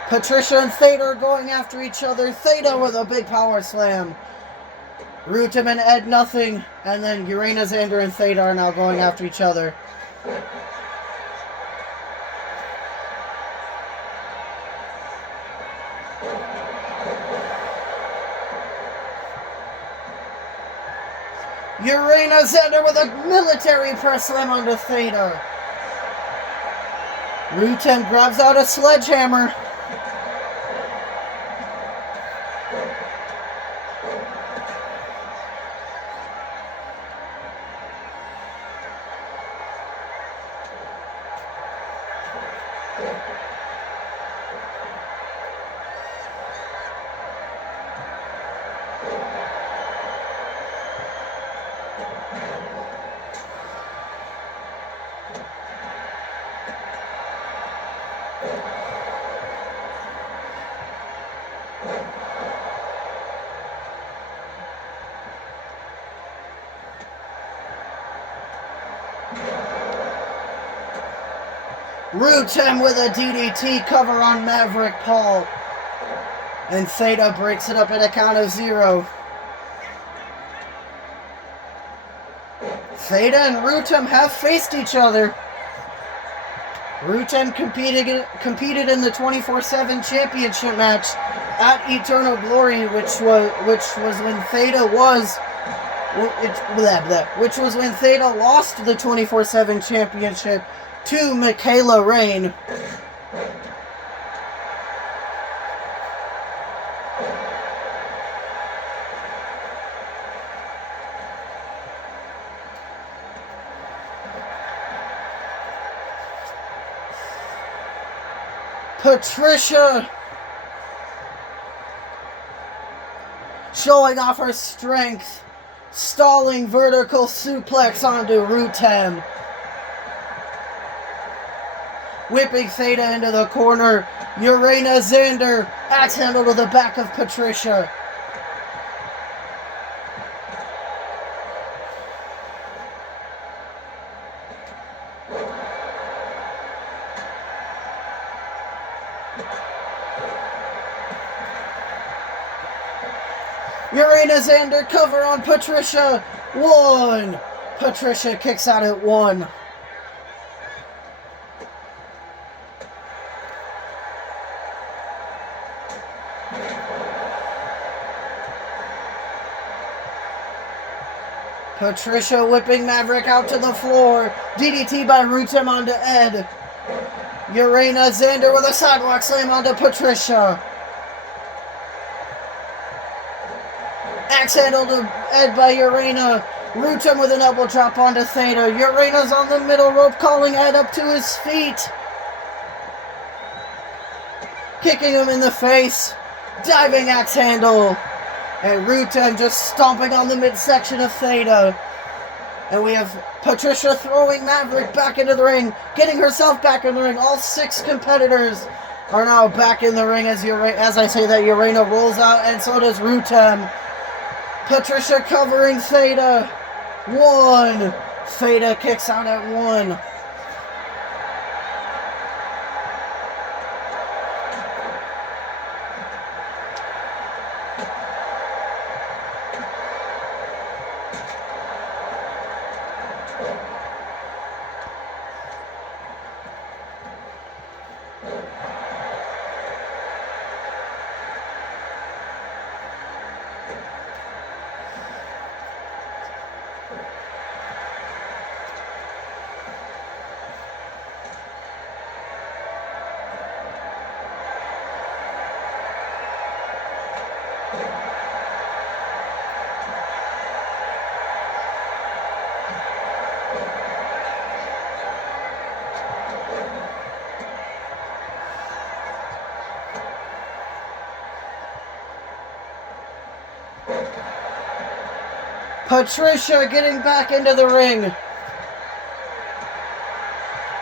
Patricia and Theta are going after each other. Theta with a big power slam. Rutem and Ed Nothing. And then Urena Xander and Theta are now going after each other. Urena Xander with a military press slam onto Theta. Rutem grabs out a sledgehammer. Rutem with a DDT cover on Maverick Paul. And Theta breaks it up at a count of 0. Theta and Rutem have faced each other. Rutem competed in the 24/7 championship match at Eternal Glory, which was when Theta lost the 24/7 championship to Michaela Rain. Patricia showing off her strength, stalling vertical suplex onto Rutem. Whipping Theta into the corner. Urena Xander axe handle to the back of Patricia. Urena Xander cover on Patricia. 1. Patricia kicks out at 1. Patricia whipping Maverick out to the floor. DDT by Rutem onto Ed. Urena Xander with a sidewalk slam onto Patricia. Axe handle to Ed by Urena. Rutem with an elbow drop onto Theta. Urena's on the middle rope calling Ed up to his feet. Kicking him in the face. Diving axe handle. And Rutem just stomping on the midsection of Theta. And we have Patricia throwing Maverick back into the ring. Getting herself back in the ring. All 6 competitors are now back in the ring as I say that. Urena rolls out and so does Rutem. Patricia covering Theta. 1. Theta kicks out at 1. Patricia getting back into the ring.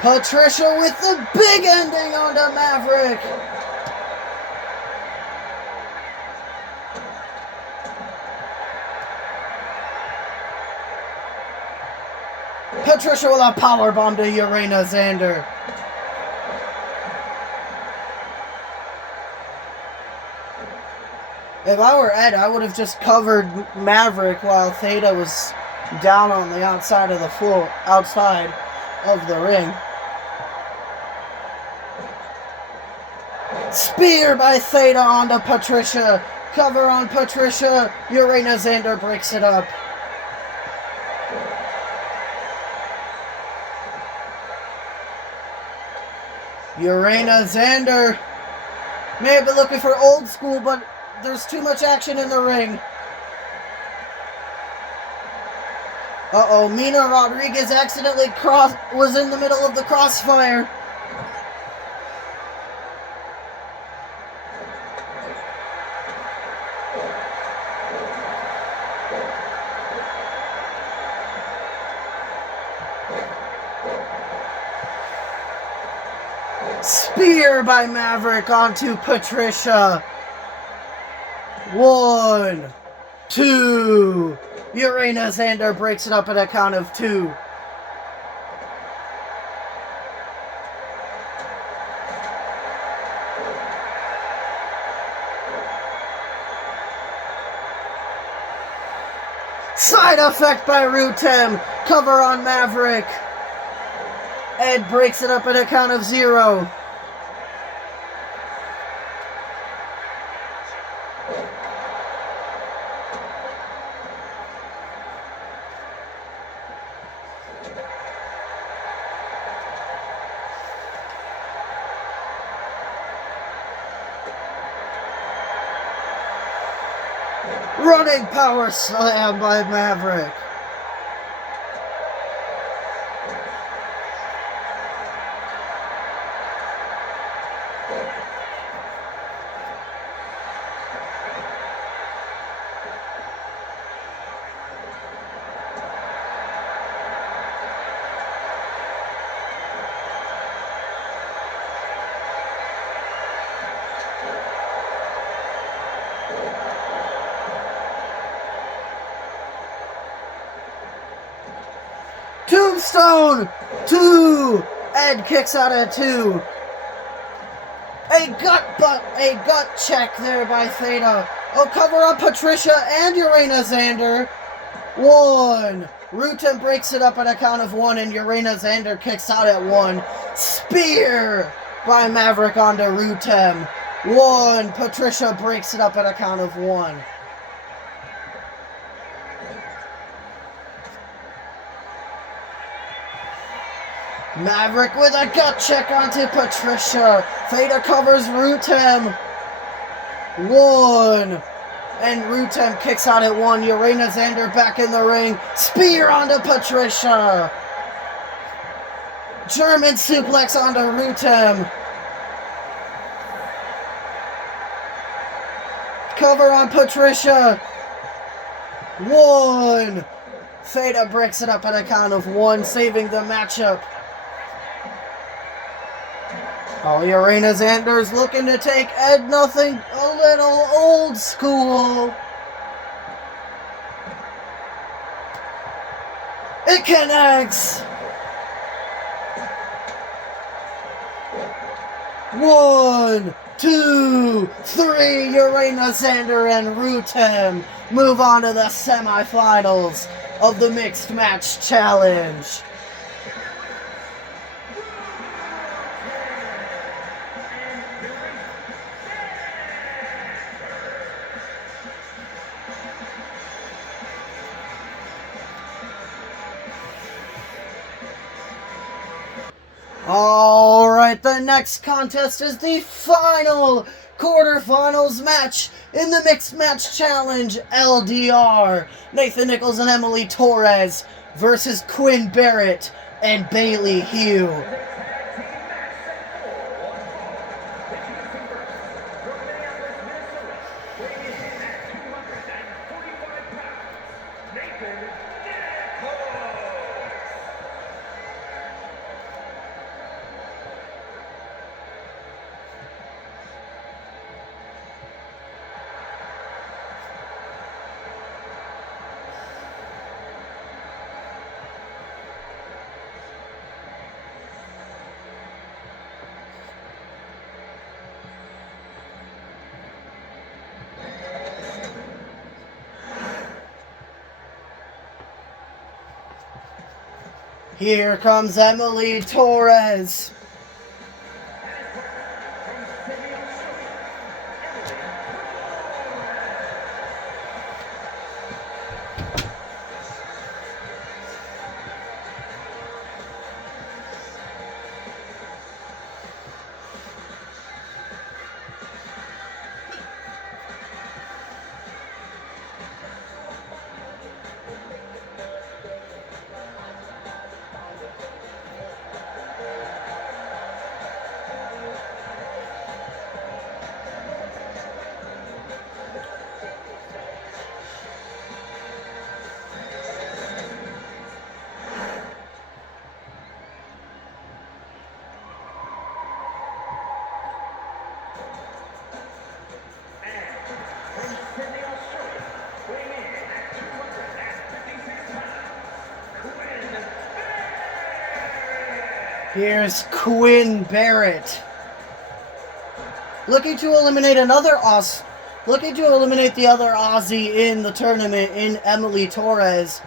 Patricia with the big ending onto Maverick. Patricia with a powerbomb to Urena Xander. If I were Ed, I would have just covered Maverick while Theta was down on the outside of the floor, outside of the ring. Spear by Theta onto Patricia. Cover on Patricia. Urena Xander breaks it up. Urena Xander may have been looking for old school, but there's too much action in the ring. Uh-oh, Mina Rodriguez accidentally was in the middle of the crossfire. Spear by Maverick onto Patricia. 1, 2. Urena Xander breaks it up at a count of 2. Side effect by Rutem. Cover on Maverick. Ed breaks it up at a count of 0. Running power slam by Maverick. Tombstone! 2! Ed kicks out at 2. A gut check there by Theta. Oh, cover up Patricia and Urena Xander. 1. Rutem breaks it up at a count of 1, and Urena Xander kicks out at 1. Spear by Maverick onto Rutem. 1. Patricia breaks it up at a count of 1. Maverick with a gut check onto Patricia. Theta covers Rutem. 1. And Rutem kicks out at 1. Urena Xander back in the ring. Spear onto Patricia. German suplex onto Rutem. Cover on Patricia. 1. Theta breaks it up at a count of 1, saving the matchup. Oh, Urena Xander's looking to take Ed nothing a little old school. It connects. 1, 2, 3. Urena Xander and Rutem move on to the semifinals of the Mixed Match Challenge. Alright, the next contest is the final quarterfinals match in the Mixed Match Challenge LDR. Nathan Nichols and Emily Torres versus Quinn Barrett and Bailey Hugh. Here comes Emily Torres. Here's Quinn Barrett. Looking to eliminate the other Aussie in the tournament in Emily Torres.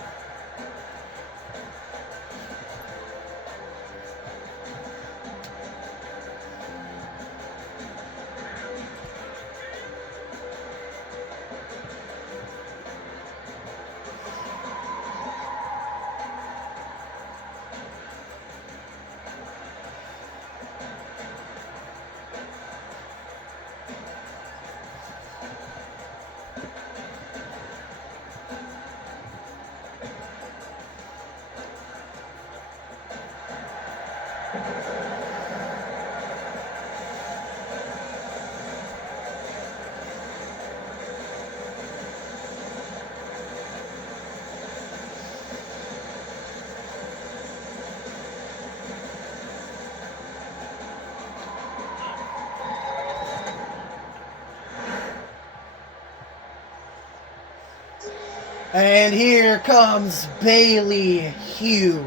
And here comes Bailey Hugh.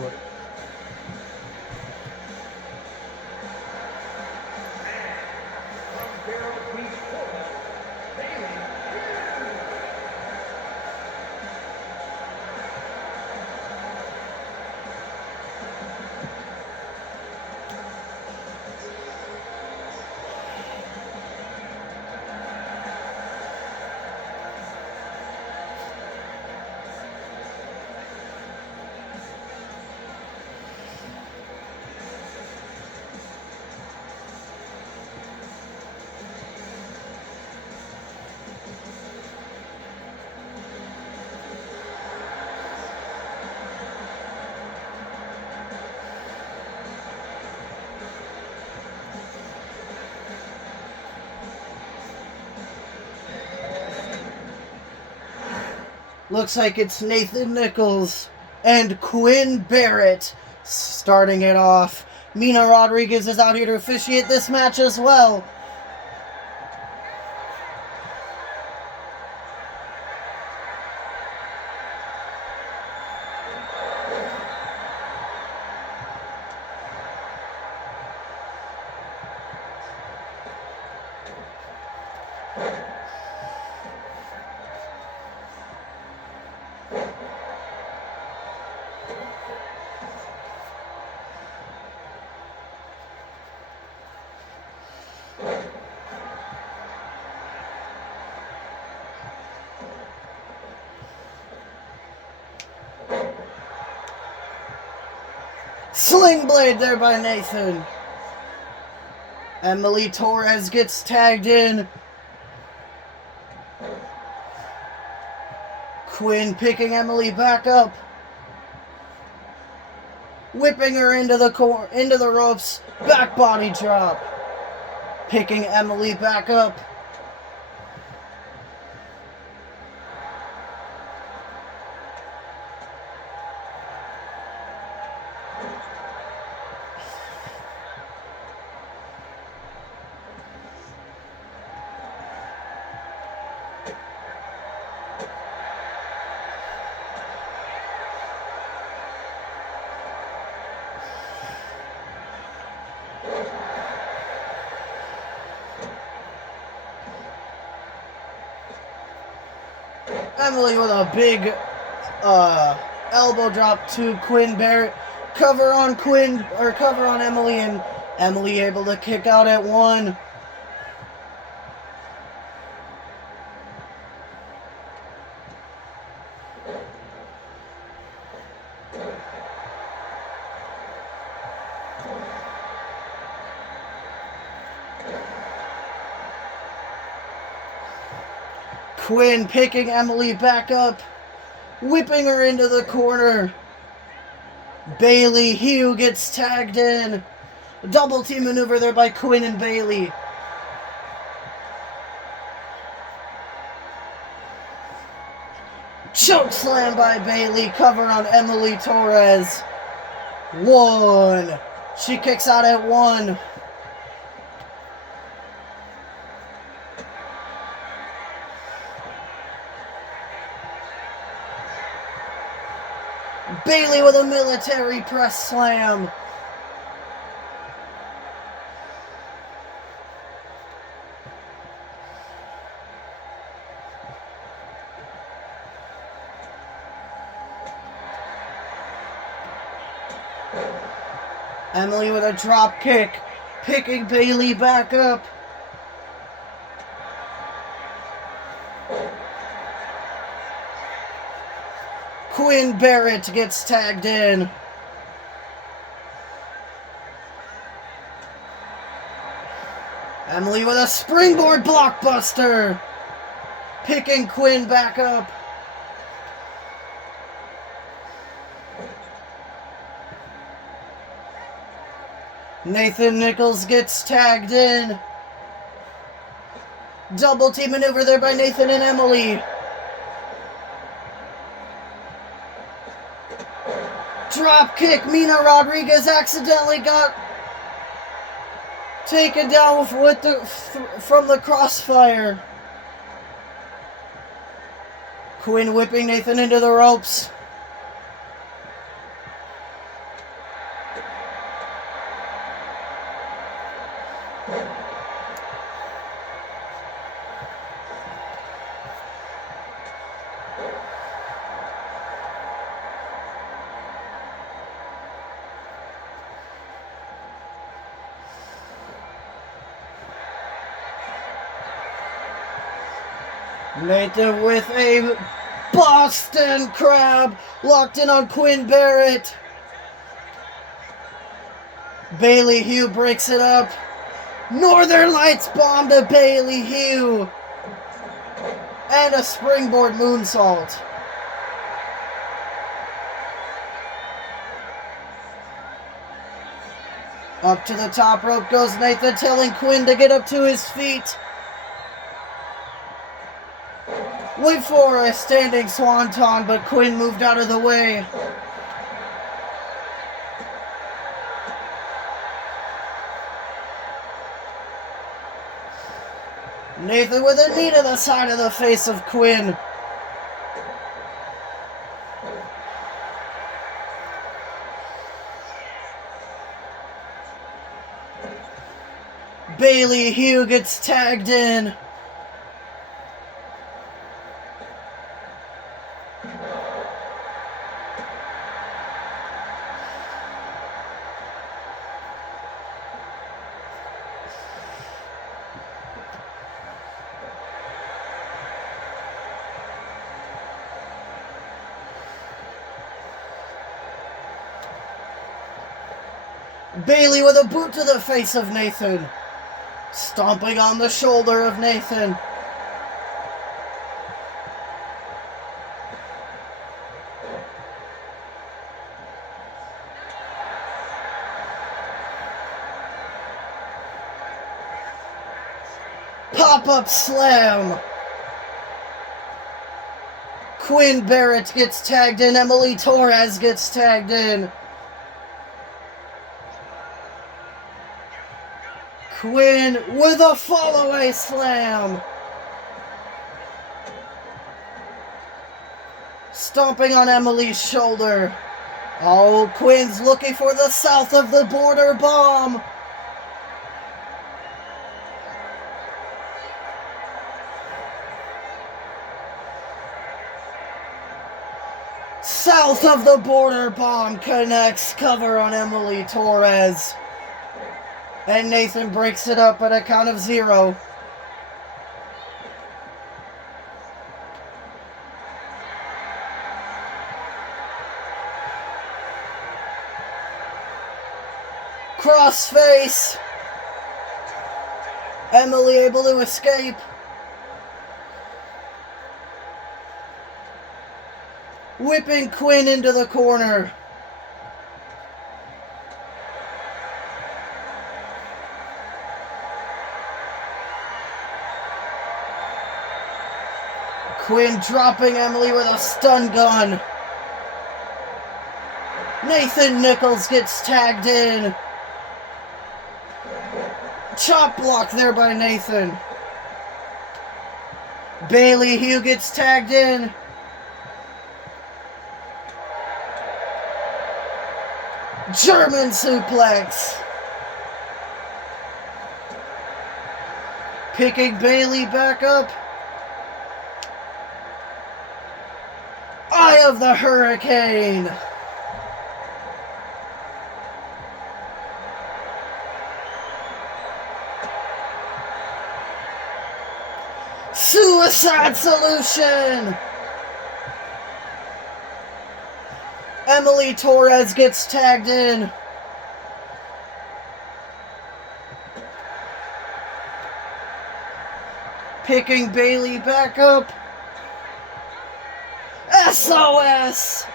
Looks like it's Nathan Nichols and Quinn Barrett starting it off. Mina Rodriguez is out here to officiate this match as well. Sling blade there by Nathan. Emily Torres gets tagged in. Quinn picking Emily back up. Whipping her into the ropes. Back body drop. Picking Emily back up. Emily with a big elbow drop to Quinn Barrett. Cover on Quinn, or cover on Emily, and Emily able to kick out at 1. Quinn picking Emily back up, whipping her into the corner. Bailey Hugh gets tagged in. Double team maneuver there by Quinn and Bailey. Choke slam by Bailey, cover on Emily Torres. 1. She kicks out at 1. Bailey with a military press slam. Emily with a drop kick, picking Bailey back up. Quinn Barrett gets tagged in. Emily with a springboard blockbuster, picking Quinn back up. Nathan Nichols gets tagged in. Double team maneuver there by Nathan and Emily. Drop kick. Mina Rodriguez accidentally got taken down from the crossfire. Quinn whipping Nathan into the ropes. Nathan with a Boston Crab, locked in on Quinn Barrett. Bailey Hugh breaks it up. Northern Lights bomb to Bailey Hugh. And a springboard moonsault. Up to the top rope goes Nathan, telling Quinn to get up to his feet. Wait for a standing swanton, but Quinn moved out of the way. Nathan with a knee to the side of the face of Quinn. Bailey Hugh gets tagged in. Bailey with a boot to the face of Nathan. Stomping on the shoulder of Nathan. Pop-up slam. Quinn Barrett gets tagged in. Emily Torres gets tagged in. Quinn with a fall-away slam. Stomping on Emily's shoulder. Oh, Quinn's looking for the south of the border bomb. South of the border bomb connects, cover on Emily Torres. And Nathan breaks it up at a count of 0. Crossface. Emily able to escape. Whipping Quinn into the corner. Quinn dropping Emily with a stun gun. Nathan Nichols gets tagged in. Chop block there by Nathan. Bailey Hugh gets tagged in. German suplex. Picking Bailey back up. Eye of the Hurricane. Suicide Solution. Emily Torres gets tagged in. Picking Bailey back up. SOS!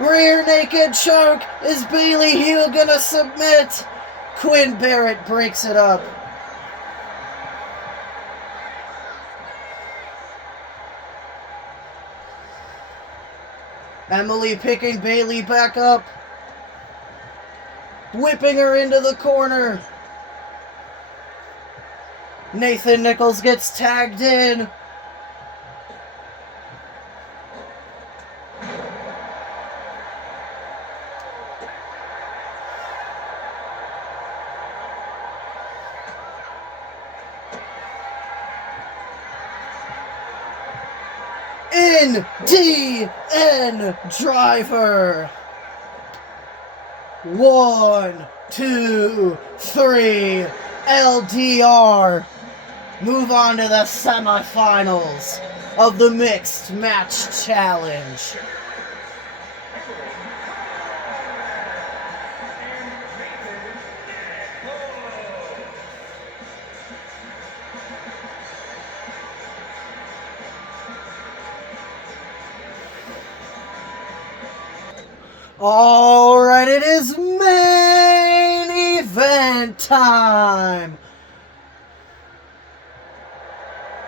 Rear naked choke. Is Bailey Hugh gonna submit? Quinn Barrett breaks it up. Emily picking Bailey back up. Whipping her into the corner. Nathan Nichols gets tagged in. DN driver. 1, 2, 3. LDR. Move on to the semifinals of the Mixed Match Challenge. Alright, it is main event time.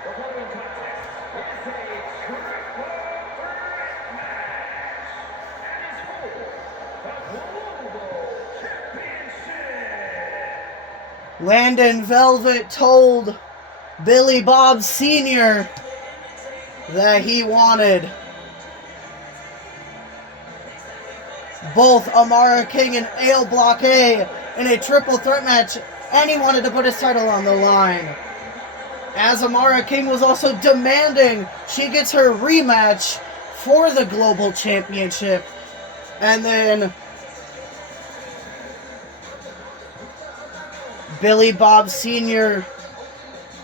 The following contest is a triple threat match and is for the Global Championship. Landon Velvet told Billy Bob Sr. that he wanted both Amara King and Ale Block A in a triple threat match, and he wanted to put his title on the line. As Amara King was also demanding she gets her rematch for the Global Championship. And then Billy Bob Sr.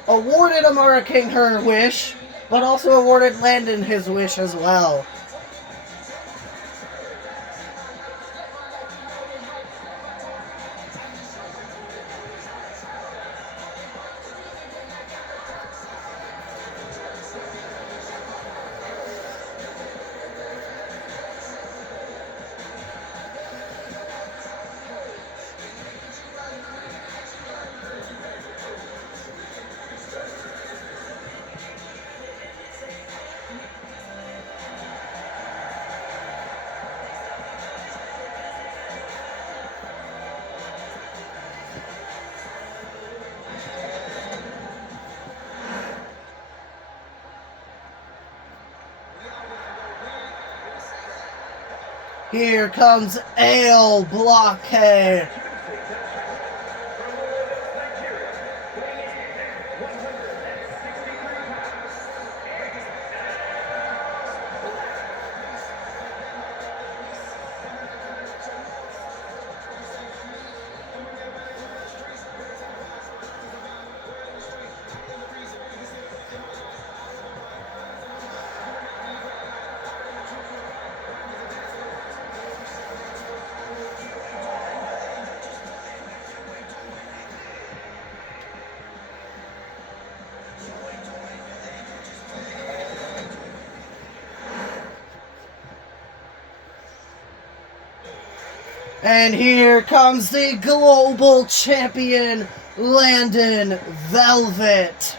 awarded Amara King her wish, but also awarded Landon his wish as well. Here comes Ale Blockade. And here comes the global champion, Landon Velvet.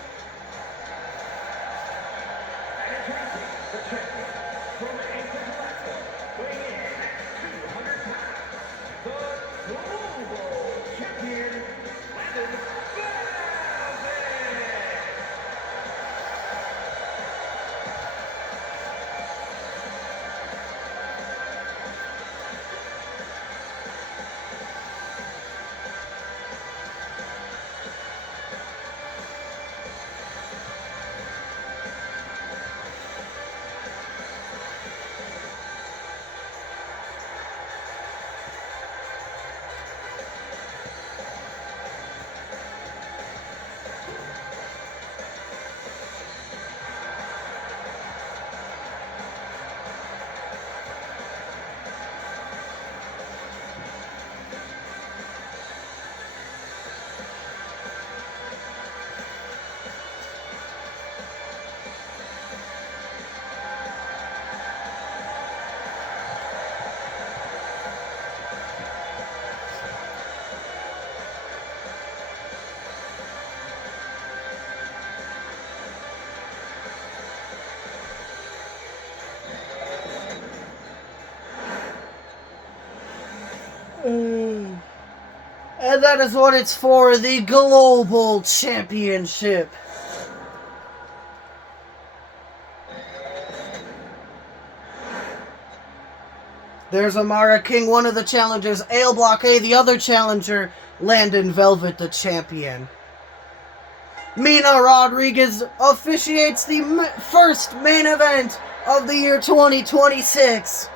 And that is what it's for, the Global Championship. There's Amara King, one of the challengers. Ale Block A, the other challenger. Landon Velvet, the champion. Mina Rodriguez officiates the first main event of the year 2026.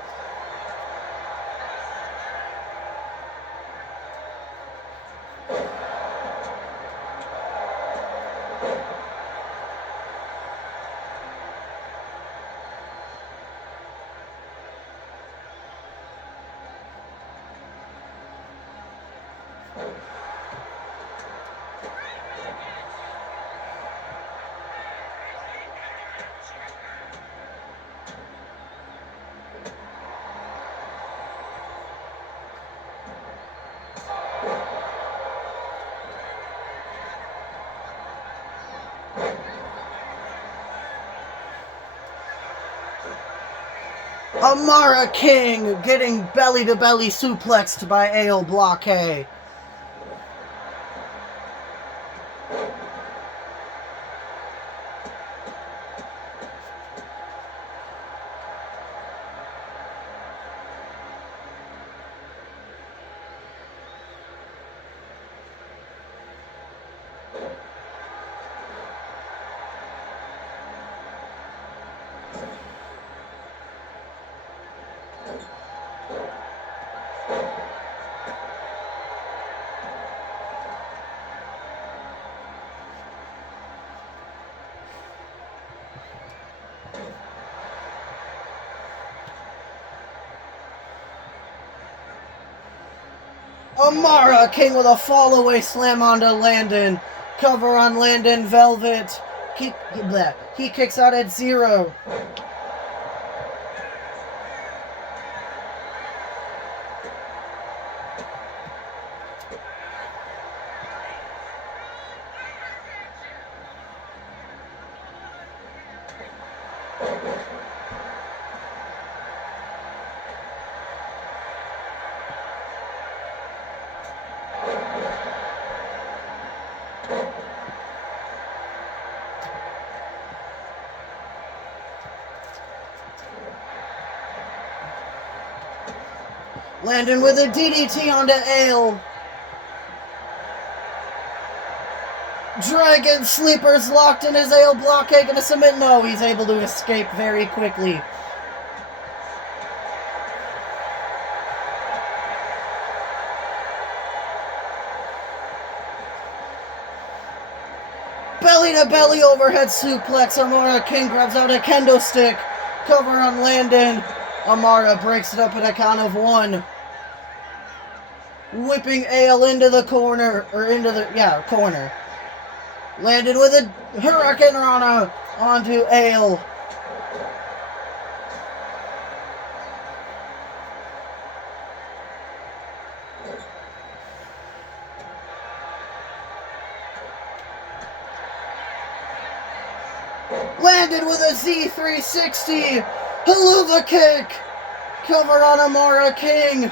Amara King getting belly-to-belly suplexed by Ale Block A. Amara King with a fall-away slam onto Landon. Cover on Landon Velvet. He kicks out at 0. Landon with a DDT onto Ale. Dragon Sleeper's locked in his Ale Block A, gonna submit. No, he's able to escape very quickly. Belly to belly overhead suplex. Amara King grabs out a kendo stick. Cover on Landon. Amara breaks it up at a count of 1. Whipping Ale into the corner, corner. Landon with a Hurricane Rana onto Ale. Landed with a Z360. Haluva kick. Cover on Amara King.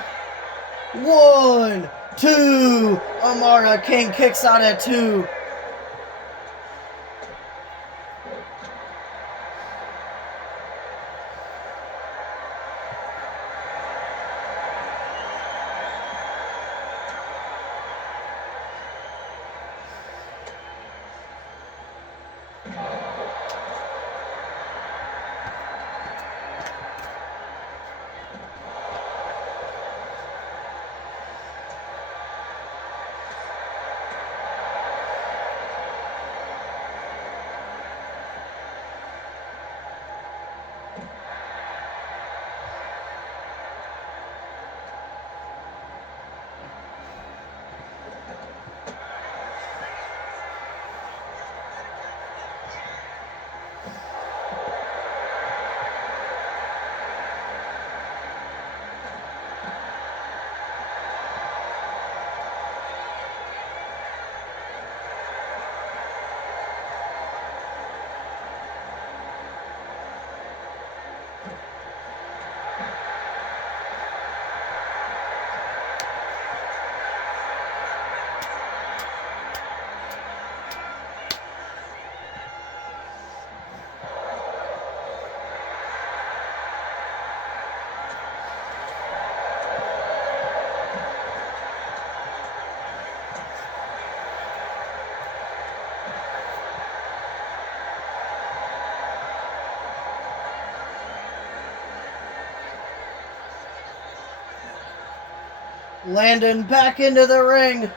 1, 2. Amara King kicks out at 2. Landon back into the ring.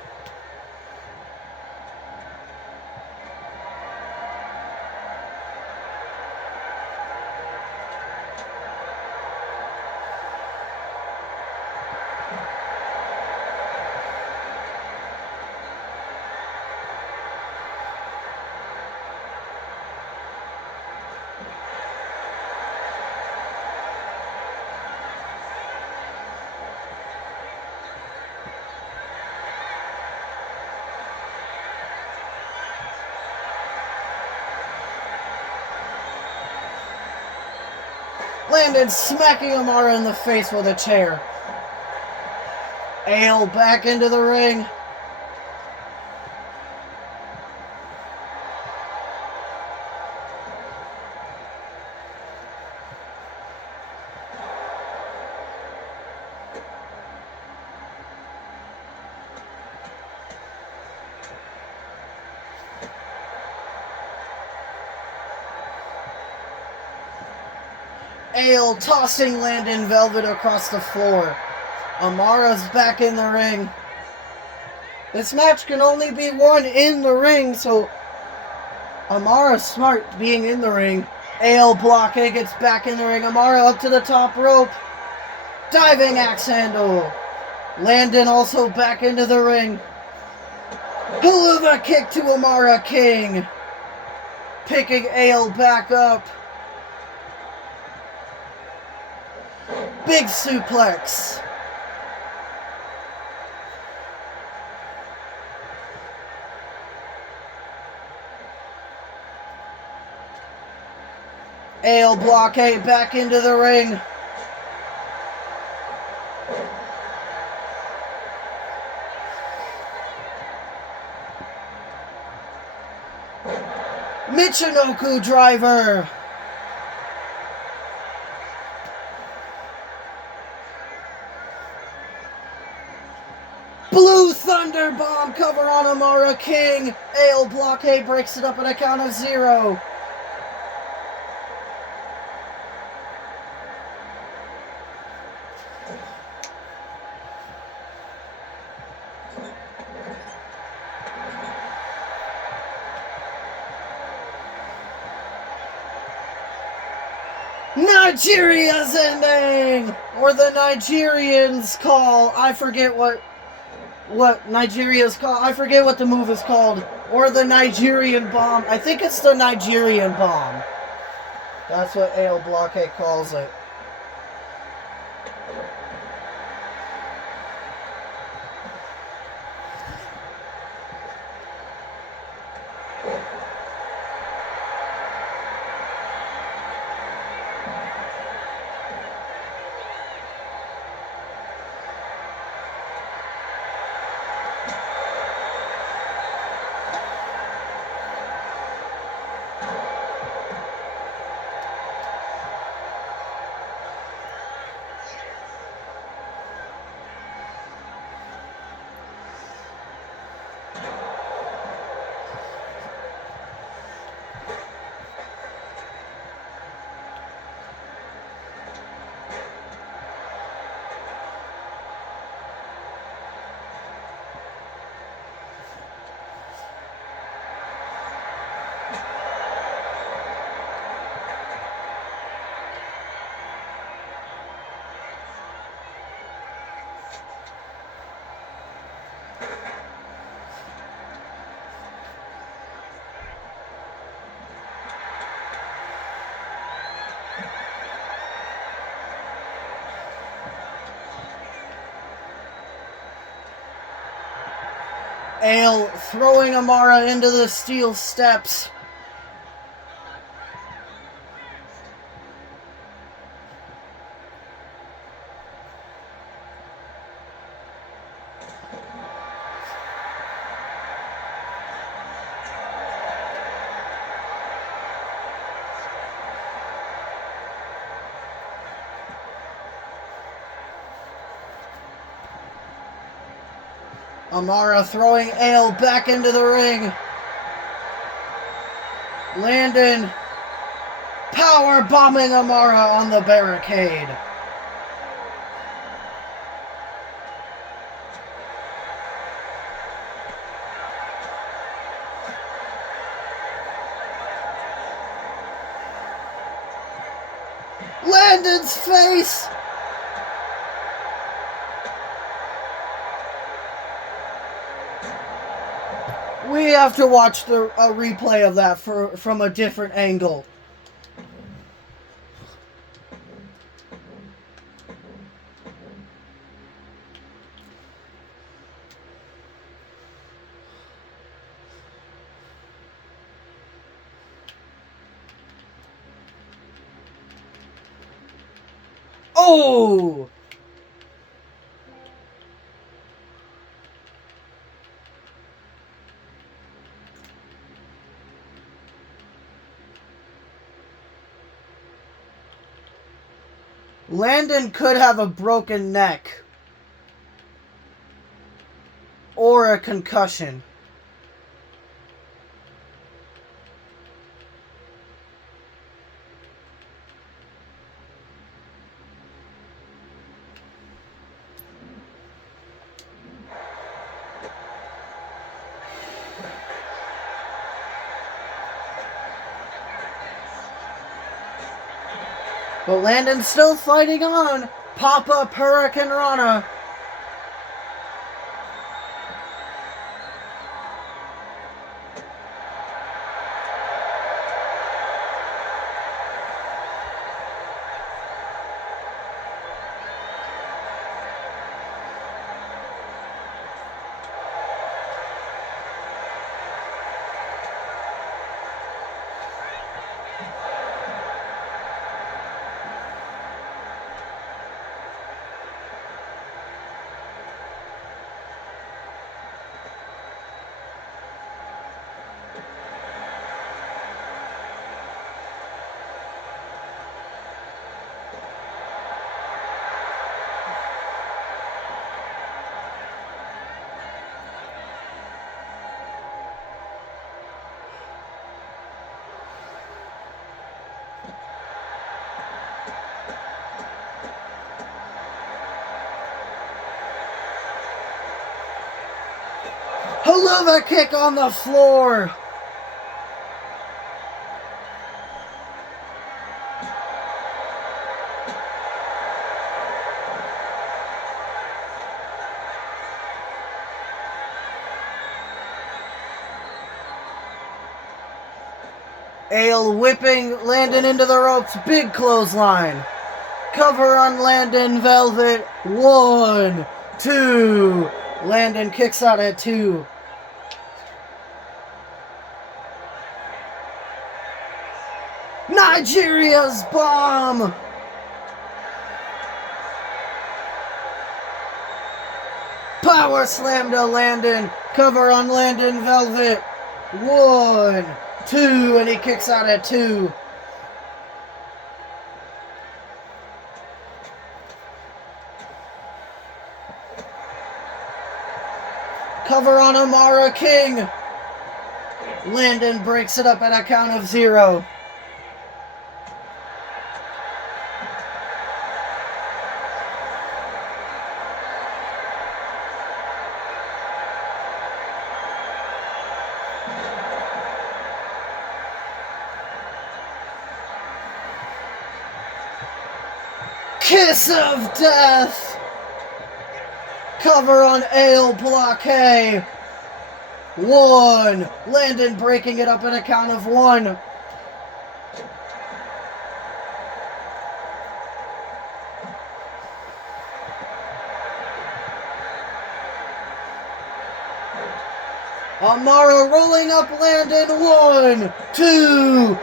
Landon smacking Amara in the face with a chair. Ale back into the ring. Ale tossing Landon Velvet across the floor. Amara's back in the ring. This match can only be won in the ring, so Amara's smart being in the ring. Ale blockade gets back in the ring. Amara up to the top rope. Diving axe handle. Landon also back into the ring. Haluva kick to Amara King. Picking Ale back up. Big suplex. Ale blockade back into the ring. Michinoku driver. Blue Thunder Bomb cover on Amara King. Ale blockade breaks it up at a count of 0. Nigeria's ending! Or the Nigerians call. I forget what Nigeria's called. I forget what the move is called. Or the Nigerian bomb. I think it's the Nigerian bomb. That's what Ale Blockade calls it. Ale throwing Amara into the steel steps. Amara throwing Ale back into the ring. Landon power bombing Amara on the barricade. Landon's face. We have to watch a replay of that from a different angle. Oh! Landon could have a broken neck or a concussion. But Landon's still fighting on. Pop-up Hurricane Rana. Helluva kick on the floor. Ale whipping Landon into the ropes. Big clothesline. Cover on Landon Velvet. 1, 2. Landon kicks out at 2. Nigeria's bomb. Power slam to Landon. Cover on Landon Velvet. 1, 2, and he kicks out at 2. Cover on Amara King. Landon breaks it up at a count of 0. Kiss of death. Cover on Ale blockade. 1. Landon breaking it up in a count of 1. Amara rolling up Landon. 1, 2.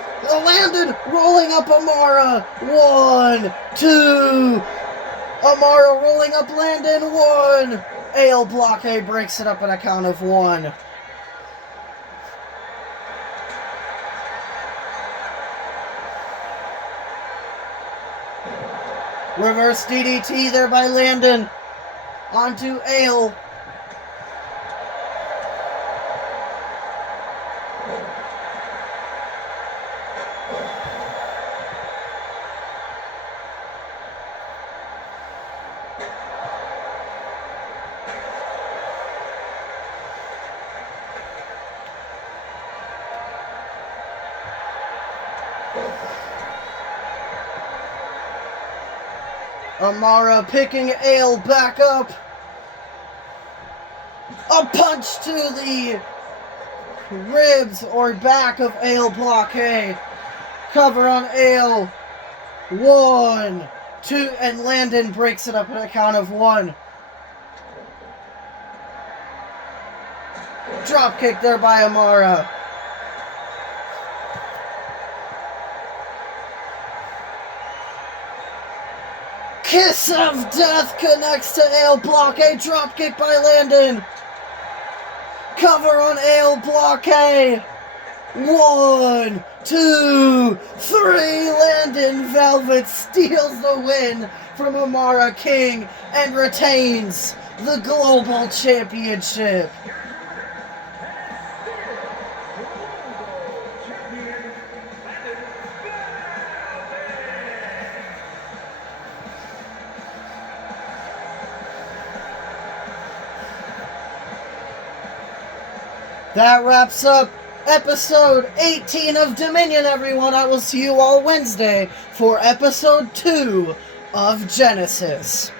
Landon rolling up Amara. 1, 2. Amara rolling up Landon. 1. Ale blockade breaks it up at a count of 1. Reverse DDT there by Landon. Onto Ale. Amara picking Ale back up. A punch to the ribs or back of Ale blockade. Cover on Ale. 1, 2, and Landon breaks it up at a count of 1. Drop kick there by Amara. Kiss of death connects to Ale blockade. Drop kick by Landon. Cover on Ale blockade. 1, 2, 3. Landon Velvet steals the win from Amara King and retains the Global Championship. That wraps up episode 18 of Dominion, everyone. I will see you all Wednesday for episode 2 of Genesis.